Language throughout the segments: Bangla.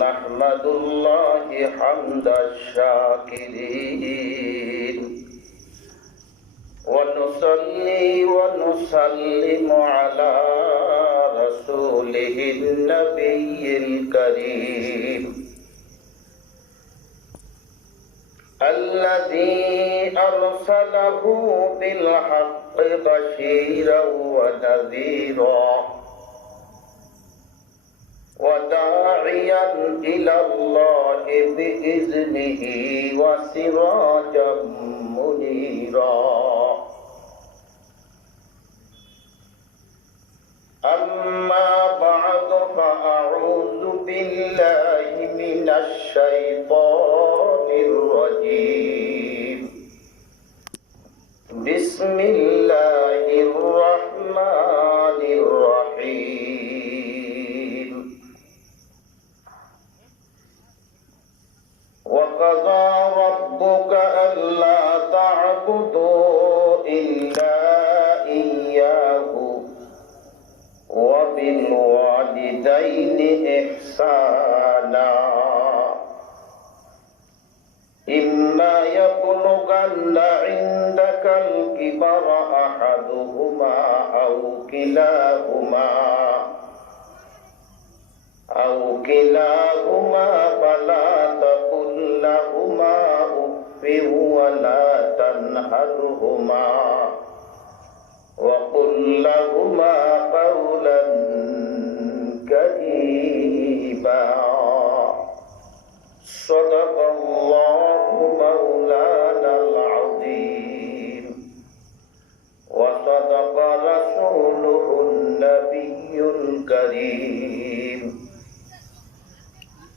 नहमदुल्लाहि हम्दश-शाकिरीन व नुसल्ली व नुसल्लिमु अला रसूलिहिन नबिय्यिल करीम अल्लज़ी अरसलहु बिल हक़्क़ि बशीरन व नज़ीरन वदाइयन इलल्लाहि बिइज़्निहि वसिराजम मुनीरा अम्मा बअद फ़अऊज़ु बिल्लाहि मिनश शैतानिर रजीम बिस्मिल्लाहिर रहमानिर रहीम वक़ज़ा रब्बुका अल्ला तअबुदू इल्ला इय्याहु वबिल वालिदैनि इहसाना इम्मा यब्लुगन्ना इंदकल किबरा अहदुहुमा औ किलाहुमा फला तकुल लहुमा उफ़्फ़िन वला तन्हरहुमा वक़ुल लहुमा क़ौलन करीमा सदक़ल्लाहु मौलानाल अज़ीम व सदक़ रसूलुहुन नबियुल करीम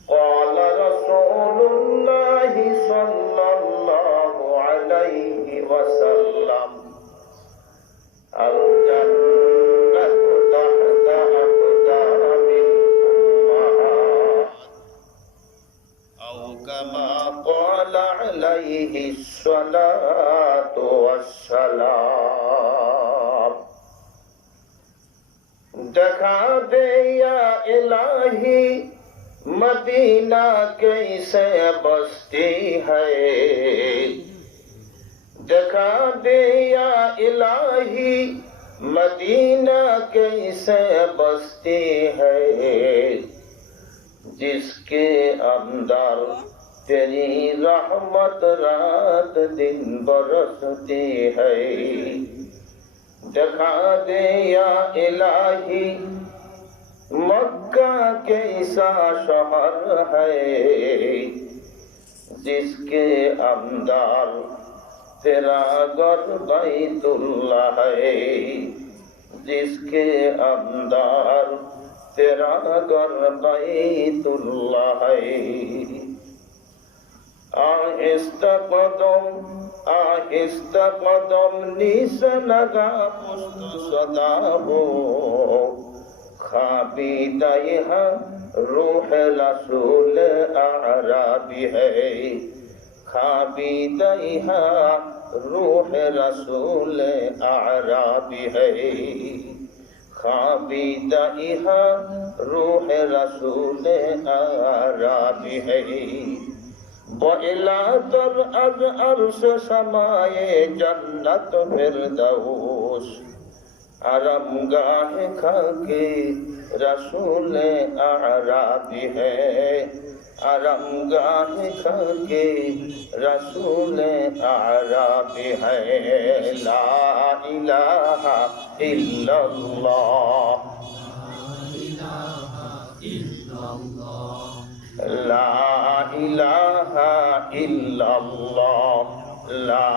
क़ाल रसूलुल्लाहि सल्लल्लाहु अलैहि वसल्लम अल जन्नतु तहता अक़दामिल उम्महात औ कमा क़ाल अलैहि स्सलातु वस्सलाम। दिखा दे या इलाही मदीना कैसे बसती है, दिखा दे या इलाही मदीना कैसे बसती है, जिसके अंदर तेरी रहमत रात दिन बरसती है। दिखा दे या इलाही मक्का कैसा शहर है, जिसके अंदर तेरा घर बैतुल्लाह है, जिसके अंदर तेरा घर बैतुल्लाह है। आहिस्ता कदम नीस लगा पुस्त सदा हो, खाबीदा यहाँ रूह रसूल आराबी है, खाबीदा यहाँ रूह रसूल आराबी है, खाबीदा यहाँ रूह रसूल आराबी है। बइला तर अज अर्श समाये जन्नत फिरदौस, आरामगाह खाके रसूल आराबी है, आरामगाह खाके रसूल आराबी है। ला इलाहा इल्लल्लाह, ला इलाहा इल्लल्लाह, ला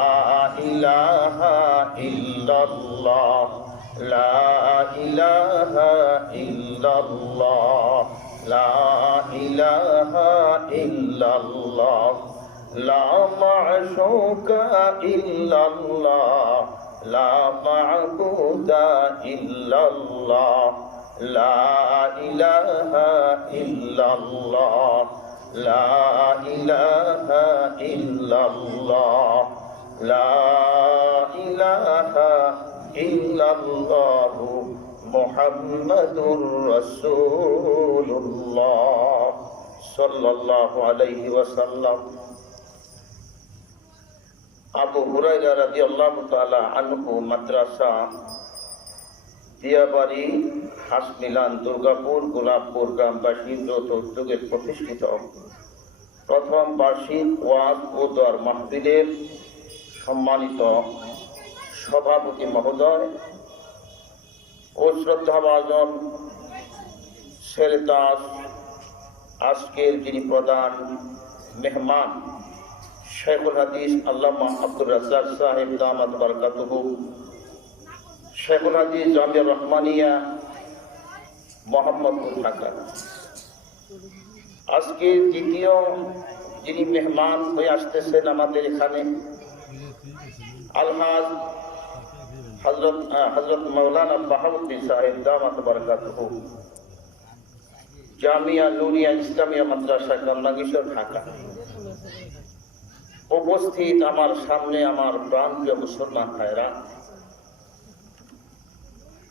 इलाहा इल्लल्लाह, ला इलाहा इल्लल्लाह, ला इलाहा इल्लल्लाह, ला माशूका इल्लल्लाह, ला माबूदा इल्लल्लाह, ला इलाहा इल्लल्लाह, ला इलाहा इल्लल्लाह, ला इलाहा इल्लल्लाहु মুহাম্মাদুর রাসূলুল্লাহ সাল্লাল্লাহু আলাইহি ওয়াসাল্লাম। আবু হুরায়রা রাদিয়াল্লাহু তাআলা আনহু মাদ্রাসা দিয়াবাড়ি হাসমিলান দুর্গাপুর গোলাপপুর গ্রামবাসীর যৌথ উদ্যোগে প্রতিষ্ঠিত প্রথম বার্ষিক ওয়াজ ও দোয়ার মাহফিলের সম্মানিত সভাপতি মহোদয় ও শ্রদ্ধাভাজন সেরেতাজ, আজকের যিনি প্রধান মেহমান শেখুল হাদিস আল্লামা আব্দুর রাজ্জাক সাহেব দামাত বারাকাতুহু, শেখুল হাদিস জামিয়া রহমানিয়া মোহাম্মদপুর ঢাকা। আজকে দ্বিতীয় যিনি মেহমান হয়ে আসতেছেন আমাদের এখানে আলহাজ হযরত মাওলানা বাহাউদ্দিন সাহেব দামাত বারাকাতুহু, জামিয়া নুরিয়া ইসলামিয়া মাদ্রাসা কামরাঙ্গীরচর ঢাকা। উপস্থিত আমার সামনে আমার প্রাণপ্রিয় মুসলমান ভাইরা,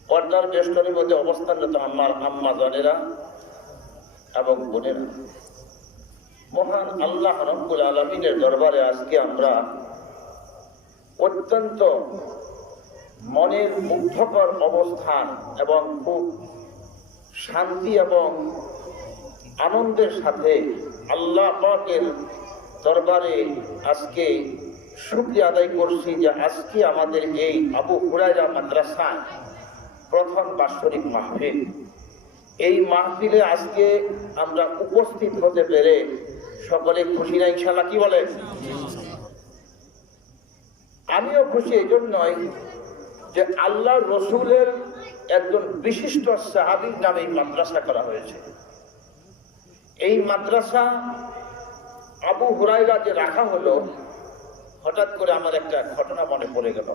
পর্দার বেষ্টনীর মধ্যে অবস্থানরত আমার আম্মা জানেরা এবং বোনেরা, মহান আল্লাহ রাব্বুল আলামিনের দরবারে আজকে আমরা অত্যন্ত মনের মুগ্ধকর অবস্থান এবং খুব শান্তি এবং আনন্দের সাথে আল্লাহ পাকের দরবারে আজকে শুকরিয়া আদায় করছি যে আজকে আমাদের এই আবু হুরায়রা মাদ্রাসায় প্রথম বাৎসরিক মাহফিল। এই মাহফিলে আজকে আমরা উপস্থিত হতে পেরে সকলে খুশি না ইনশাআল্লাহ? কি বলে? আমিও খুশি এই জন্যই যে আল্লাহ রসুলের একজন বিশিষ্ট সাহাবীর নামে এই মাদ্রাসা করা হয়েছে। এই মাদ্রাসা আবু হুরায়রা যে রাখা হলো, হঠাৎ করে আমার একটা ঘটনা মনে পড়ে গেল।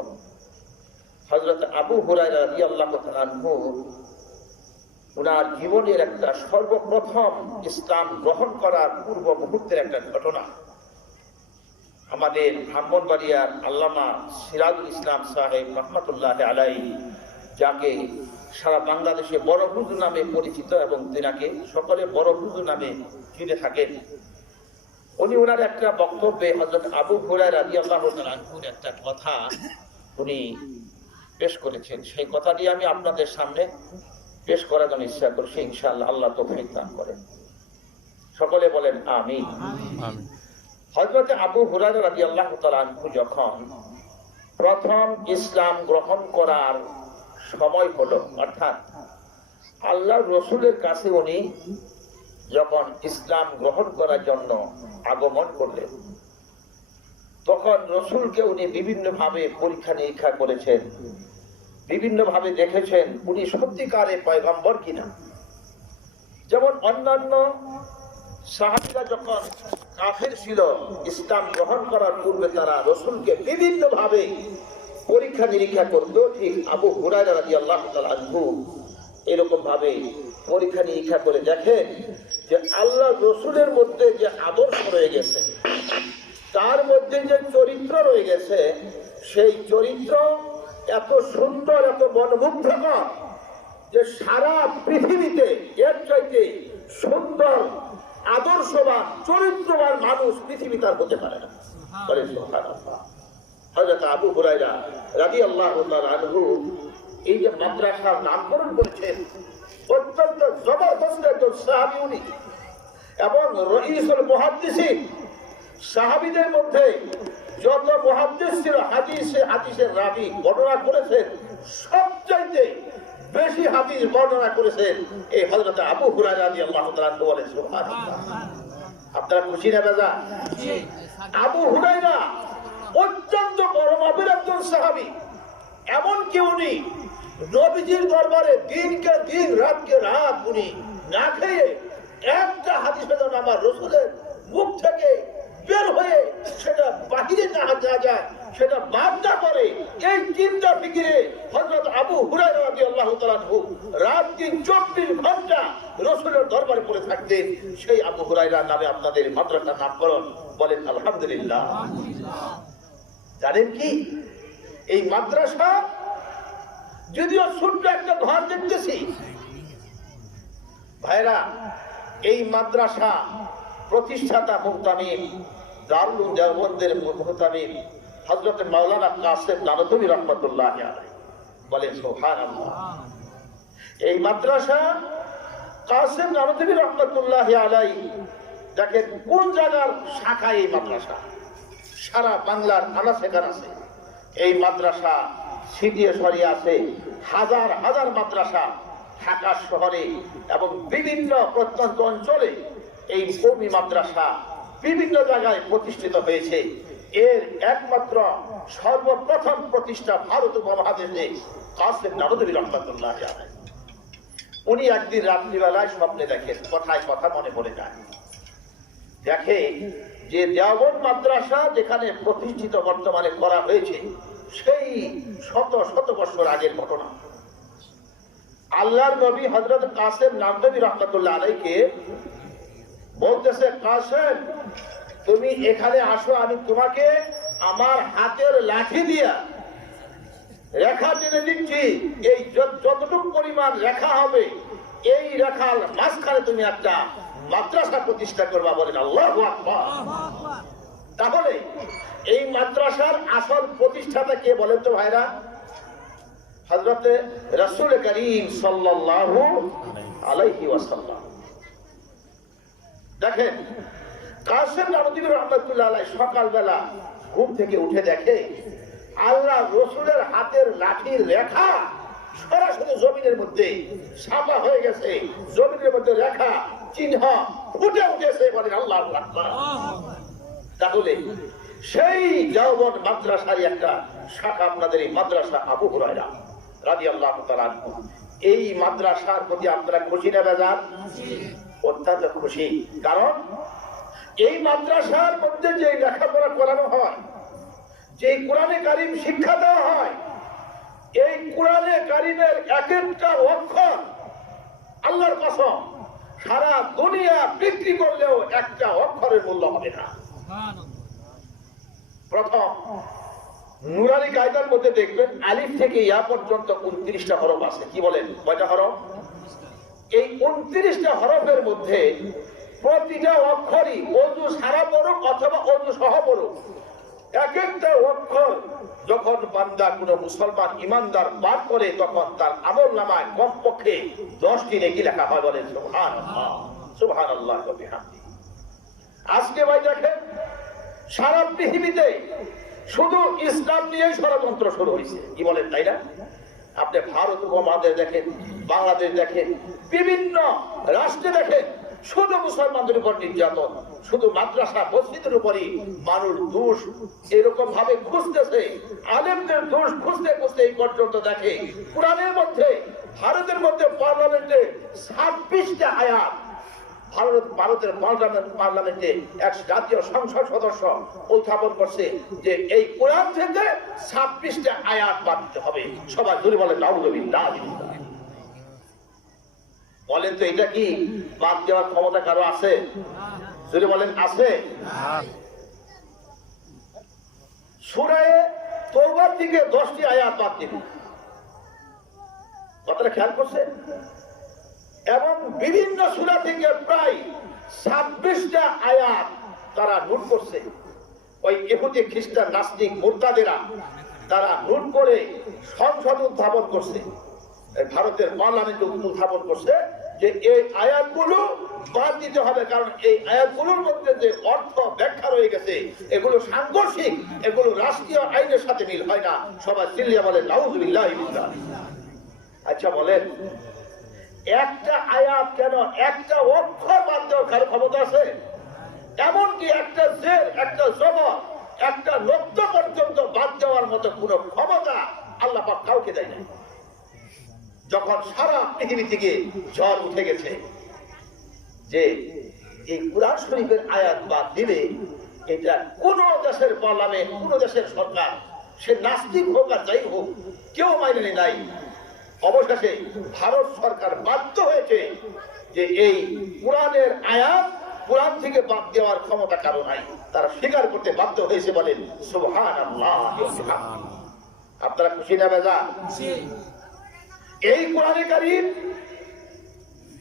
হযরত আবু হুরায়রা রাদিয়াল্লাহু তাআলা আনহু ওনার জীবনের একটা সর্বপ্রথম ইসলাম গ্রহণ করার পূর্ব মুহূর্তের একটা ঘটনা আমাদের ব্রাহ্মণবাড়িয়ার আল্লামা সিরাজুল ইসলাম সাহেব রহমাতুল্লাহ আলাইহি, যাকে সারা বাংলাদেশে বড় হুজুর নামে পরিচিত এবং তিনাকে সকলে বড় হুজুর নামে চিনে থাকেন। উনি ওনার একটা বক্তব্যে হযরত আবু হুরায়রা রাদিয়াল্লাহু তাআলা আনহুর একটা কথা উনি পেশ করেছেন। সেই কথাটি আমি আপনাদের সামনে পেশ করার জন্য ইচ্ছা করছি, ইনশাআল্লাহ আল্লাহ তৌফিক দান করেন। সকলে বলেন আমিন। হযরত আবু হুরায়রা রাদিয়াল্লাহু তাআলা আনহু যখন প্রথম ইসলাম গ্রহণ করার সময় হলো, অর্থাৎ আল্লাহর রসুলের কাছে উনি যখন ইসলাম গ্রহণ করার জন্য আগমন করলেন, তখন রসুলকে উনি বিভিন্নভাবে পরীক্ষা নিরীক্ষা করেছেন, বিভিন্নভাবে দেখেছেন উনি সত্যিকারে পয়গম্বর কিনা। যেমন অন্যান্য সাহাবীরা যখন কাফের ছিল, ইসলাম গ্রহণ করার পূর্বে তারা রসুলকে বিভিন্নভাবে পরীক্ষা নিরীক্ষা করত, ঠিক আবু হুরায়রা রাদিয়াল্লাহু তাআলা আনহু এরকম ভাবে পরীক্ষা নিরীক্ষা করে দেখেন যে আল্লাহ রসুলের মধ্যে যে আদর্শ রয়ে গেছে, তার মধ্যে যে চরিত্র রয়ে গেছে, সেই চরিত্র এত সুন্দর, এত মনোমুগ্ধকর যে সারা পৃথিবীতে এর চাইতে সুন্দর আদর্শবান চরিত্রবান মানুষ পৃথিবীতে আর হতে পারে না। হযরত আবু হুরায়রা রাদিয়াল্লাহু তাআলা আনহু এই যে মাদ্রাসার নামকরণ করেছেন, অত্যন্ত জবরদস্ত একজন সাহাবী উনি, এবং রঈসুল মুহাদ্দিসিন, সাহাবীদের মধ্যে যত মুহাদ্দিস ছিল, হাদিসের রাবী বর্ণনা করেছেন, সবচাইতে বেশি হাদিস বর্ণনা করেছেন এই হযরত আবু হুরায়রা রাদিয়াল্লাহু তাআলা আনহু। বলেন সুবহানাল্লাহ। আপনারা খুশি না বেজা? আবু হুরায়রা অত্যন্ত বড় মাপের একজন সাহাবী, এমনকি উনি নবীজির দরবারে দিনকে দিন রাতকে রাত উনি না খেয়ে একটা হাদিস যেন আমার রাসূলের মুখ থেকে বের হয়ে সেটা বাহিরে না যায়, সেটা বাদ না করে, এই চিন্তা ফিকিরে হযরত আবু হুরায়রা রাদিয়াল্লাহু তাআলা আনহু রাত দিন 24 ঘন্টা রাসূলের দরবারে পড়ে থাকতেন। সেই আবু হুরায়রা নামে আপনাদের মাদ্রাসার নামকরণ। বলেন আলহামদুলিল্লাহ। জানেন কি, এই মাদ্রাসা যদিও ছোট্ট একটা ঘর দেখতেছি। ভাইরা, এই মাদ্রাসা প্রতিষ্ঠাতা মুহতামিম দারুল উলুম দেওবন্দের মুহতামিম হযরত মাওলানা কাসেম নানতুবি রাহমাতুল্লাহ আলাইহি বলেন সুবহানাল্লাহ। এই মাদ্রাসা কাসেম নানতুবি রাহমাতুল্লাহ আলাইহি, দেখেন কোন জায়গার শাখা এই মাদ্রাসা, সারা বাংলার আনাচে কানাচে এই মাদ্রাসা ছিটিয়ে ছড়িয়ে আছে। হাজার হাজার মাদ্রাসা ঢাকা শহরে এবং বিভিন্ন প্রত্যন্ত অঞ্চলে এই কওমি মাদ্রাসা বিভিন্ন জায়গায় প্রতিষ্ঠিত হয়েছে। এর একমাত্র সর্বপ্রথম প্রতিষ্ঠা ভারত উপমহাদেশে কাসেম নানতুবি রাহমাতুল্লাহ আলাইহি। উনি একদিন রাত্রিবেলায় স্বপ্নে দেখেন, কথায় কথা মনে পড়ে যায়, দেখে যে দেওবন্দ মাদ্রাসা যেখানে প্রতিষ্ঠিত বর্তমানে করা হয়েছে সেই শত শত বছর আগের ঘটনা। আল্লাহর নবী হযরত কাসেম নানতুবি রাহমাতুল্লাহ আলাইহিকে বলতেছে, কাসেম তুমি এখানে আসো, আমি তোমাকে আমার হাতের লাঠি দিয়া রেখা টেনে দিচ্ছি। এই যতটুকু পরিমাণ রেখা হবে এই রেখার মাঝখানে তুমি একটা মাদ্রাসা প্রতিষ্ঠা করবা। বলেন আল্লাহু আকবার। তাহলে এই মাদ্রাসার আসল প্রতিষ্ঠাতা কে বলেন তো ভাইরা? হযরতে রাসূল করিম সাল্লাল্লাহু আলাইহি ওয়াসাল্লাম। দেখেন কাসেম নানতুবি রাহমাতুল্লাহ আলাইহি সকালবেলা ঘুম থেকে উঠে দেখে আল্লাহ রসুলের হাতের লাঠির রেখা সরাসরি জমিনের মধ্যে ছাপা হয়ে গেছে, জমিনের মধ্যে রেখা চিহ্ন ফুটে উঠেছে। বলেন আল্লাহু আকবার। তাহলে সেই দেওবন্দ মাদ্রাসার একটা শাখা আপনাদের এই মাদ্রাসা আবু হুরায়রা রাদিয়াল্লাহু তাআলা আনহু। এই মাদ্রাসার প্রতি আপনারা খুশি না বেজার? অত্যন্ত খুশি। কারণ এই মাদ্রাসার মধ্যে যে লেখাপড়া করানো হয়, যে কোরআনে কারীম শিক্ষা দেওয়া হয়, এই কোরআনে কারীমের এক একটা অক্ষর আল্লাহর কসম সারা দুনিয়া বিক্রি করলেও একটা অক্ষরের মূল্য হবে না। প্রথম নুরানি কায়দার মধ্যে দেখবেন আলিফ থেকে ইয়া পর্যন্ত 29টা হরফ আছে। কি বলেন, কয়টা হরফ? এই 29টা হরফের মধ্যে প্রতিটা অক্ষরই ওযু ছাড়া পড়ুক অথবা ওযু সহ পড়ুক, এক একটা অক্ষর যখন বান্দা কোনো মুসলমান ইমানদার পাঠ করে তখন তার আমলনামায় কমপক্ষে 10টি নেকি লেখা হয়। বলেন সুবহানাল্লাহ, সুবহানাল্লাহ ওয়া বিহামদিহি। আজকে ভাই দেখেন সারা পৃথিবীতে শুধু ইসলাম নিয়েই ষড়যন্ত্র শুরু হয়েছে। কি বলেন, তাই না? আপনি ভারত উপমহাদেশ দেখেন, বাংলাদেশ দেখেন, বিভিন্ন রাষ্ট্রে দেখেন শুধু মুসলমানদের উপর নির্যাতন, শুধু মাদ্রাসা মসজিদের উপরই মানুষ দোষ এরকম ভাবে খুঁজতেছে। আলেমদের দোষ খুঁজতে খুঁজতে এই পর্যন্ত দেখে কোরআনের মধ্যে ভারতের মধ্যে পার্লামেন্টে 26টা আয়াত, ভারতের পার্লামেন্টে এক জাতীয় সংসদ সদস্য উত্থাপন করছে যে এই কোরআন থেকে 26টা আয়াত বাদ দিতে হবে। সবাই জোরে বলেন নাউযুবিল্লাহ। বলেন তো এটা কি বাদ দেওয়ার ক্ষমতা কারো আছে? জোরে বলেন আছে? সূরা তাওবার থেকে 10টি আয়াত বাদ দিবে, কথাটা খেয়াল করছেন? এবং বিভিন্ন সূরা থেকে প্রায় 26টা আয়াত তারা নোট করছে। ওই ইহুদি খ্রিস্টান নাস্তিক মুরতাদেরা তারা নোট করে সংসদ উত্থাপন করছে, ভারতের পার্লামেন্টে উত্থাপন করছে যে এই আয়াতগুলো বাদ দিতে হবে, কারণ এই আয়াতগুলোর মধ্যে যে অর্থ ব্যাখ্যা রয়ে গেছে এগুলো সাংঘর্ষিক, এগুলো রাষ্ট্রীয় আইনের সাথে মিল হয় না। সবাই চিল্লিয়ে বলেন নাউযুবিল্লাহ। আচ্ছা বলেন, একটা আয়াত কেন, একটা অক্ষর বাদ দেওয়ার কারো ক্ষমতা আছে? এমনকি একটা জের, একটা জবর, একটা নক্ত পর্যন্ত বাদ দেওয়ার মতো কোন ক্ষমতা আল্লাহ পাক কাউকে দেয় না। যখন সারা পৃথিবী থেকে ঝড় উঠে গেছে যে এই কোরআন শরীফের আয়াত বাদ দিলে এটা কোন দেশের পার্লামেন্ট, কোন দেশের সরকার, সে নাস্তিক হোক আর যাই হোক, কেউ মাইনে নাই। অবশেষে ভারত সরকার বাধ্য হয়েছে যে এই কোরআনের আয়াত কোরআন থেকে বাদ দেওয়ার ক্ষমতা কারো নাই, তারা স্বীকার করতে বাধ্য হয়েছে। বলেন সুবহানাল্লাহ। আপনারা খুশি না বেজা? এই কোরআনে কারীম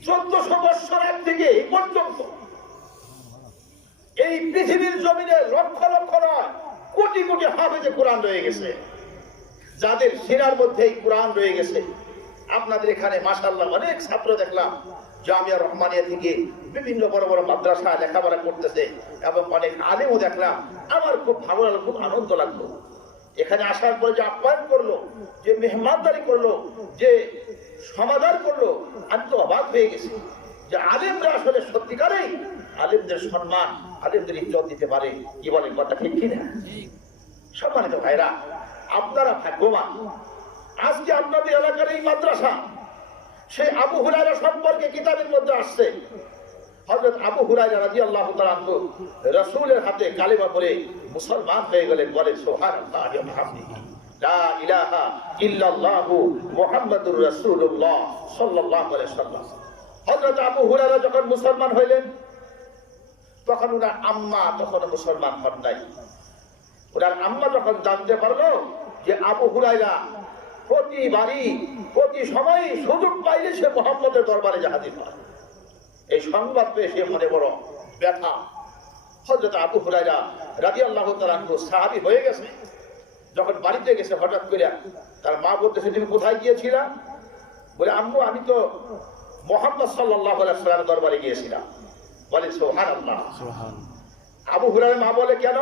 1400 বছর আগ থেকে এই পর্যন্ত এই পৃথিবীর জমিনে লক্ষ লক্ষ নয় কোটি কোটি হাফেজে কোরআন রয়ে গেছে, যাদের সিনার মধ্যে এই কোরআন রয়ে গেছে। আপনাদের এখানে মাশাআল্লাহ অনেক ছাত্র দেখলাম জামিয়া রহমানিয়া থেকে বিভিন্ন বড় বড় মাদ্রাসা লেখাপড়া করতেছে এবং অনেক আলেমও দেখলাম। আমার খুব ভালো লাগলো, খুব আনন্দ লাগলো। এখানে আসার পরে যে আপ্যায়ন করলো, যে মেহমানদারি করলো, যে সমাধান করলো, আমি তো অবাক হয়ে গেছি যে আলেমরা আসলে সত্যিকারেই আলেমদের সম্মান, আলেমদের ইজ্জত দিতে পারে। কি বলেন, কথা ঠিক কিনা? সম্মানিত ভাইরা, আপনারা ভাগ্যবান। আজকে আপনাদের এলাকার এই মাদ্রাসা, সেই আবু হুরায়রা সম্পর্কে কিতাবের মধ্যে আসছে। হযরত আবু হুরায়রা রাদিয়াল্লাহু তাআলা আনহু রাসূলের হাতে কালিমা পড়ে মুসলমান হয়ে গেলেন। বলেন সুবহানাল্লাহি ওয়া বিহামদিহি, লা ইলাহা ইল্লাল্লাহু মুহাম্মাদুর রাসূলুল্লাহ সাল্লাল্লাহু আলাইহি ওয়াসাল্লাম। হযরত আবু হুরায়রা যখন মুসলমান হইলেন, তখন ওনার আম্মা তখন মুসলমান হন নাই। ওনার আম্মা যখন জানতে পারলো যে আবু হুরায়রা প্রতিবারই প্রতি সময় সুযোগ পাইলে সে মুহাম্মদের দরবারে হাজির হয়, এই সংবাদ পেয়ে সে মনে বড় ব্যথা। হযরত আবু হুরায়রা রাদিয়াল্লাহু তাআলা আনহু সাহাবী হয়ে গেছে। যখন বাড়িতে গেছে, হঠাৎ করে তার মা বলতেছে, তুমি কোথায় গিয়েছিলা? বলে, আম্মু আমি তো মুহাম্মদ সাল্লাল্লাহু আলাইহি ওয়াসাল্লামের দরবারে গিয়েছিলাম। বলে সুবহানাল্লাহ। আবু হুরায়রা মা বলে, কেন?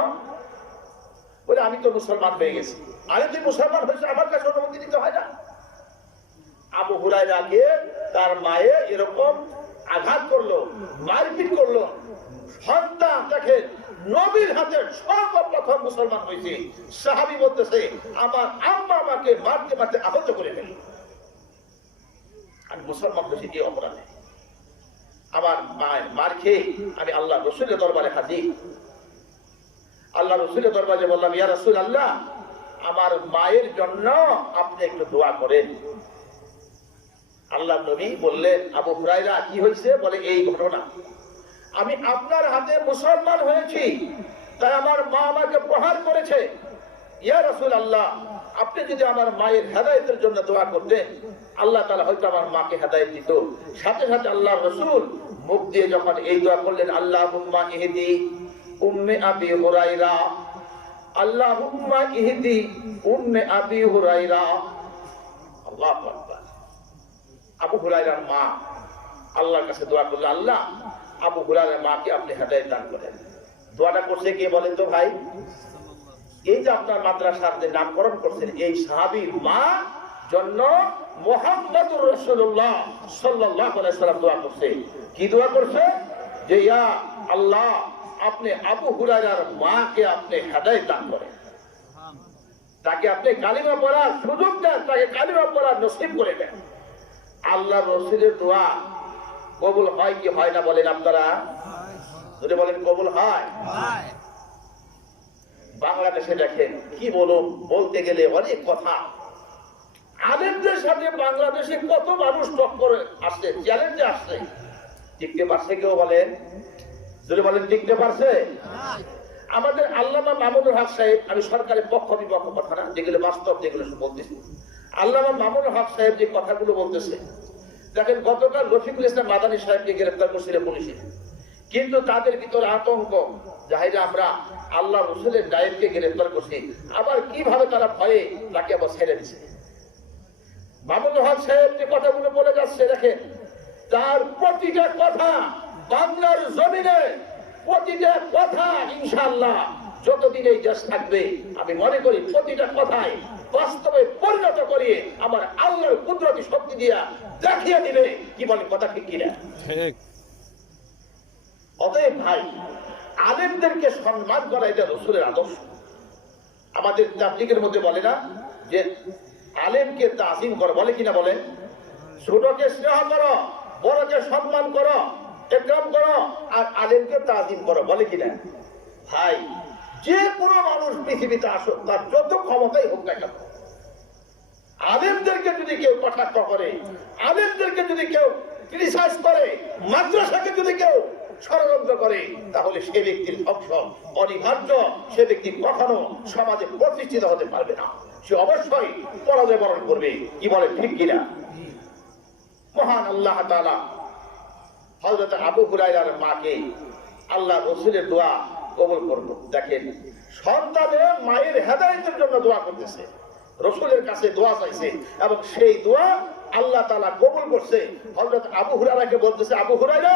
বলে, আমি তো মুসলমান হয়ে গেছি। আরে তুই মুসলমান হয়েছে, আমার কাছে অনুমতি দিতে হয় না? আবু হুরায়রাকে তার মায়ে এরকম আঘাত করলো, মারপিট করলো। সন্তান দেখেন নবীর হাতে সর্বপ্রথম মুসলমান হয়েছে। সাহাবী বলতেছে, আমার আম্মা আমাকে মারতে মারতে আহত করে ফেলল, আমি মুসলমান হয়েছি এই অপরাধে। আমার মায়ের মার খেয়ে আমি আল্লাহ রসুলের দরবারে হাজির। আল্লাহ রসুলের দরবারে বললাম, ইয়া রাসূলুল্লাহ, আমার মায়ের জন্য আপনি একটু দোয়া করেন। আল্লাহ নবী বললেন, আবু হুরায়রা কি হয়েছে? বলে, এই ঘটনা, আমি আপনার হাতে মুসলমান হয়েছি, তাই আমার মা আমাকে প্রহার করেছে। ইয়া রাসূলুল্লাহ, আপনি যদি আমার মায়ের হেদায়েতের জন্য দোয়া করতেন, আল্লাহ তাআলা হয়তো আমার মাকে হেদায়েত দিত। সাথে সাথে আল্লাহ রাসূল মুখ দিয়ে যখন এই দোয়া করলেন, আল্লাহুম্মা ইহদি উম্মে আবি হুরায়রা, আল্লাহুম্মা ইহদি উম্মে আবি হুরায়রা। আল্লাহু আকবার। আবু হুরায়রার মা আল্লাহর কাছে দোয়া করলেন, আল্লাহ আবু হুরায়রার মাকে আপনি হেদায়েত দান করেন। দোয়াটা করছে কে বলেন তো ভাই? এই যে আপনার মাদ্রাসার যে নামকরণ করছেন, এই সাহাবীর মা জন্য মুহাম্মদুর রাসূলুল্লাহ সাল্লাল্লাহু আলাইহি ওয়াসাল্লাম দোয়া করছে। কি দোয়া করছে? যে ইয়া আল্লাহ, আপনি আবু হুরায়রার মাকে আপনি হেদায়েত দান করেন, তাকে আপনি কালিমা পড়ার সুযোগ দেন, তাকে কালিমা পড়ার নসিব করে দেন। আল্লাহ রসুলের দোয়া কবুল হয় কি হয় না বলেন আপনারা? যদি বলেন কবুল হয়। বাংলাদেশে দেখেন কি বলুন, বলতে গেলে অনেক কথা। আলেমদের সাথে বাংলাদেশে কত মানুষ টক্করে আসছে, চ্যালেঞ্জে আসছে, টিকতে পারছে কেউ বলেন? যদি বলেন টিকতে পারছে? আমাদের আল্লামা মামুনুল হক সাহেব, আমি সরকারের পক্ষ বিপক্ষ কথা না, যেগুলো বাস্তব যেগুলো বলতেছি, আল্লামা মামুনুল হক সাহেব যে কথাগুলো বলতেছে, দেখেন গতকাল রফিকুল ইসলাম মাদানী সাহেবকে গ্রেফতার করছিল পুলিশে, কিন্তু তাদের ভিতরে আতঙ্ক, যাহিরা আমরা আল্লাহ রসুলের নায়েবকে গ্রেফতার করছি, আবার কিভাবে তারা ভয়ে তাকে আবার ছেড়ে দিচ্ছে। মামুনুল হক সাহেব যে কথাগুলো বলে যাচ্ছে, দেখেন তার প্রতিটা কথা বাংলার জমিনে, প্রতিটা কথা ইনশাআল্লাহ যতদিন এই দেশ থাকবে, আমি মনে করি প্রতিটা কথাই বাস্তবে পরিণত করিয়ে আমার আল্লাহর কুদরতি শক্তি দিয়া দেখিয়ে দিবে। কি বলে, কথা ঠিক কিনা? ঠিক। অতএব ভাই, আলেমদেরকে সম্মান করা এটা রাসূলের আদর্শ। আমাদের তাবলীগের মধ্যে বলে না যে আলেমকে তাজিম করো, বলে কিনা? বলে ছোটকে স্নেহ করো, বড়কে সম্মান করো, একরাম করো, আর আলেমকে তাজিম করো, বলে কিনা? ভাই, যে কোনো মানুষ পৃথিবীতে আসুক, তার যত ক্ষমতাই হোক না কেন, আলেমদেরকে যদি কেউ কটাক্ষ করে, আলেমদেরকে যদি কেউ ক্রিটিসাইজ করে, মাদ্রাসাকে যদি কেউ ষড়যন্ত্র করে, তাহলে সে ব্যক্তির ধ্বংস অনিবার্য। সে ব্যক্তি কখনো সমাজে প্রতিষ্ঠিত হতে পারবে না, সে অবশ্যই পরাজয় বরণ করবে। কি বলে, ঠিক কিনা? আল্লাহ তাআলা হযরত আবু হুরায়রার মাকে আল্লাহ রাসূলের দোয়া কবুল করলো। দেখেন, সন্তানের মায়ের হেদায়েতের জন্য দোয়া করতেছে, রাসূলের কাছে দোয়া চাইছে এবং সেই দোয়া আল্লাহ তাআলা কবুল করছে। হযরত আবু হুরায়রাকে বলতেছে, আবু হুরায়রা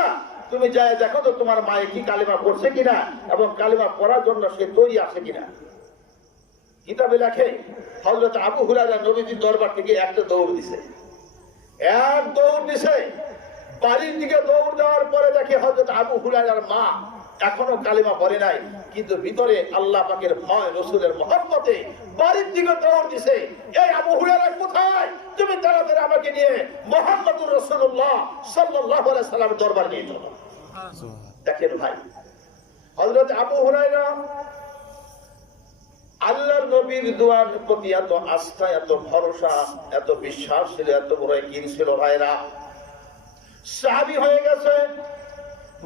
তুমি যায় দেখো তো তোমার মায়ে কি কালিমা পড়ছে কিনা এবং কালিমা পড়ার জন্য সে তৈরি আছে কিনা। কিতাবে লেখে হযরত আবু হুরায়রা নবীজির দরবার থেকে একটা দৌড় দিছে, এক দৌড় দিছে। বাড়ির দিকে দৌড় দেওয়ার পরে দেখে হযরত আবু হুরায়রার মা এখনো কালিমা পড়ে নাই, কিন্তু ভিতরে আল্লাহ পাকের ভয় রাসূলের মহব্বতে বাড়ির দিকে দৌড় দিছে। এই আবু হুরায়রা কোথায়? তুমি তাড়াতাড়ি আমাকে নিয়ে মুহাম্মদুর রাসূলুল্লাহ সাল্লাল্লাহু আলাইহি সাল্লামের দরবার নিয়ে চলো। দেখেন ভাই, হযরত আবু হুরায়রা আল্লাহর নবীর দোয়ার প্রতি এত আস্থা, এত ভরসা, এত বিশ্বাস ছিল, এত বড় ইকিন ছিল ভাইরা। সাহাবী হয়ে গেছে,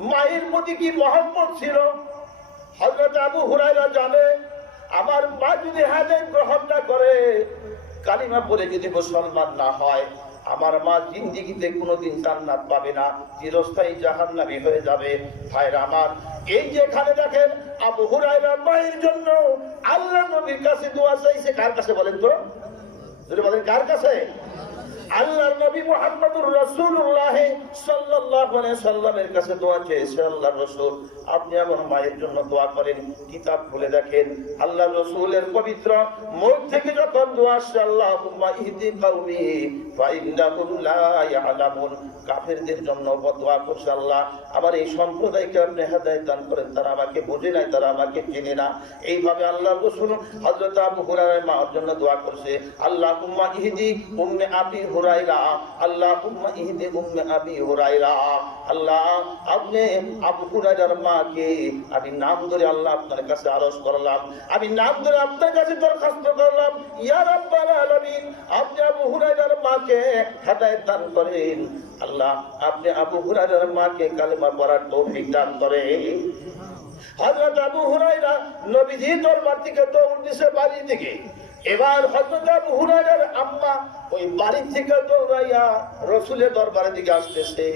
মায়ের প্রতি কি মহব্বত ছিল। হযরত আবু হুরায়রা জানে আমার মা যদি হেদায়েত গ্রহণ না করে, কালিমা পড়ে যদি মুসলমান না হয়, আমার মা জিন্দেগিতে কোনোদিন জান্নাত পাবে না, চিরস্থায়ী জাহান্নামী হয়ে যাবে। ভাইরা আমার, এই যে এখানে দেখেন আবু হুরায়রা মায়ের জন্য আল্লাহ নবীর কাছে দোয়া চাইছে। কার কাছে বলেন তো? যদি বলেন কার কাছে? আল্লাহর নবী মুহাম্মদুর রাসূলুল্লাহ সাল্লাল্লাহু আলাইহি সাল্লামের কাছে দোয়া চেয়েছে। আল্লাহর রাসূল আপনি আমার মায়ের জন্য দোয়া করেন। কিতাব খুলে দেখেন আল্লাহর রাসূলের পবিত্র মুখ থেকে যখন দোয়া আসছে, আল্লাহুম্মা ইহদি কওমি ফা ইন্নাহুম লা ইয়ালামুন, কাফেরদের জন্য দোয়া করছে, আল্লাহ আমার এই সম্প্রদায়কে আপনি হেদায়েত দান করেন, তারা আমাকে বোঝে নাই, তারা আমাকে চেনে না। এইভাবে আল্লাহর রাসূল হযরত আবু হুরায়রার মার জন্য দোয়া করছে, আল্লাহুম্মা ইহদি উম্মে আবি হুরায়রা, আল্লাহুম্মা ইহদি উম্মে আবি হুরায়রা। আল্লাহ আপনি আবু হুরায়রার মাকে, আমি নাম ধরে আল্লাহ আপনার কাছে আরজ করলাম, আমি নাম ধরে আপনার কাছে দরখাস্ত করলাম, ইয়া রাব্বাল আলামিন আপনি আবু হুরায়রার মাকে হেদায়েত দান করেন। আল্লাহ আপনি আবু হুরায়রার মাকে কালেমা পড়ার তৌফিক দান করেন। হযরত আবু হুরায়রা নবীজির দরবার থেকে দৌড় দিছে বাড়ির দিকে। এবার হযরত আবু হুরায়রার আম্মা ওই বাড়ি থেকে দৌড়াইয়া রাসূলের দরবারের দিকে আসতেছে,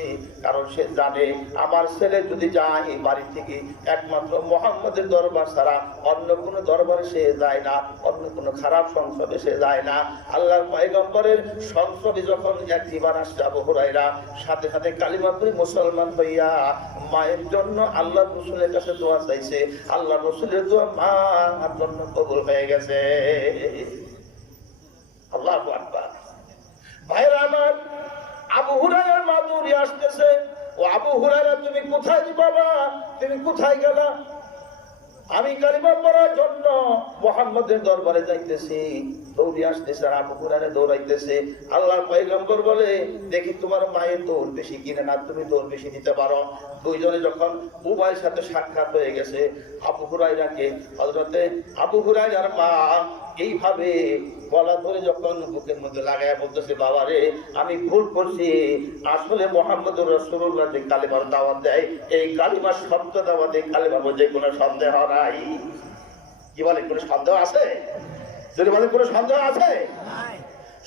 কারণ সে জানে আমার ছেলে যদি যায় এই বাড়ি থেকে একমাত্র মুহাম্মদের দরবার ছাড়া অন্য কোনো দরবারে সে যায় না, অন্য কোনো খারাপ সংসদে সে যায় না। আল্লাহর পয়গম্বরের সংসদে যখন একবার আসছে আবু হুরায়রা, সাথে সাথে কালিমা পড়ে মুসলমান হইয়া মায়ের জন্য আল্লাহর রাসূলের কাছে দোয়া চাইছে। আল্লাহর রাসূলের দোয়া মার জন্য কবুল হয়ে গেছে। আল্লাহু আকবার। ভাইরা আমার, আবু হুরায়রার মা দৌড়ে আসতেছে, ও আবু হুরায়রা তুমি কোথায় বাবা, তুমি কোথায় গেলা? আমি কালিমা পড়ার জন্য মুহাম্মদের দরবারে যাইতেছি। দৌড়ে আসতেছে, আর আবু হুরায়রা দৌড়াইতেছে। আল্লাহর পয়গম্বর বলে দেখি তোমার মায়ের দৌড় বেশি কিনা না, তুমি দৌড় বেশি দিতে পারো। দুইজনে যখন উভয়ের সাথে সাক্ষাৎ হয়ে গেছে, আবু হুরায়রাকে হযরতে আবু হুরায়রার মা এইভাবে গলা ধরে যখন বুকের মধ্যে লাগায় বলতেছে, বাবা রে আমি ভুল করছি, আসলে মুহাম্মদুর রাসূলুল্লাহ যে কালিমার দাওয়াত দেয় এই কালিমার শব্দ দাওয়াত, এই কালিমার মধ্যে কোনো সন্দেহ নাই। কি বলে, কোনো সন্দেহ আছে? যদি বলে কোনো সন্দেহ আছে?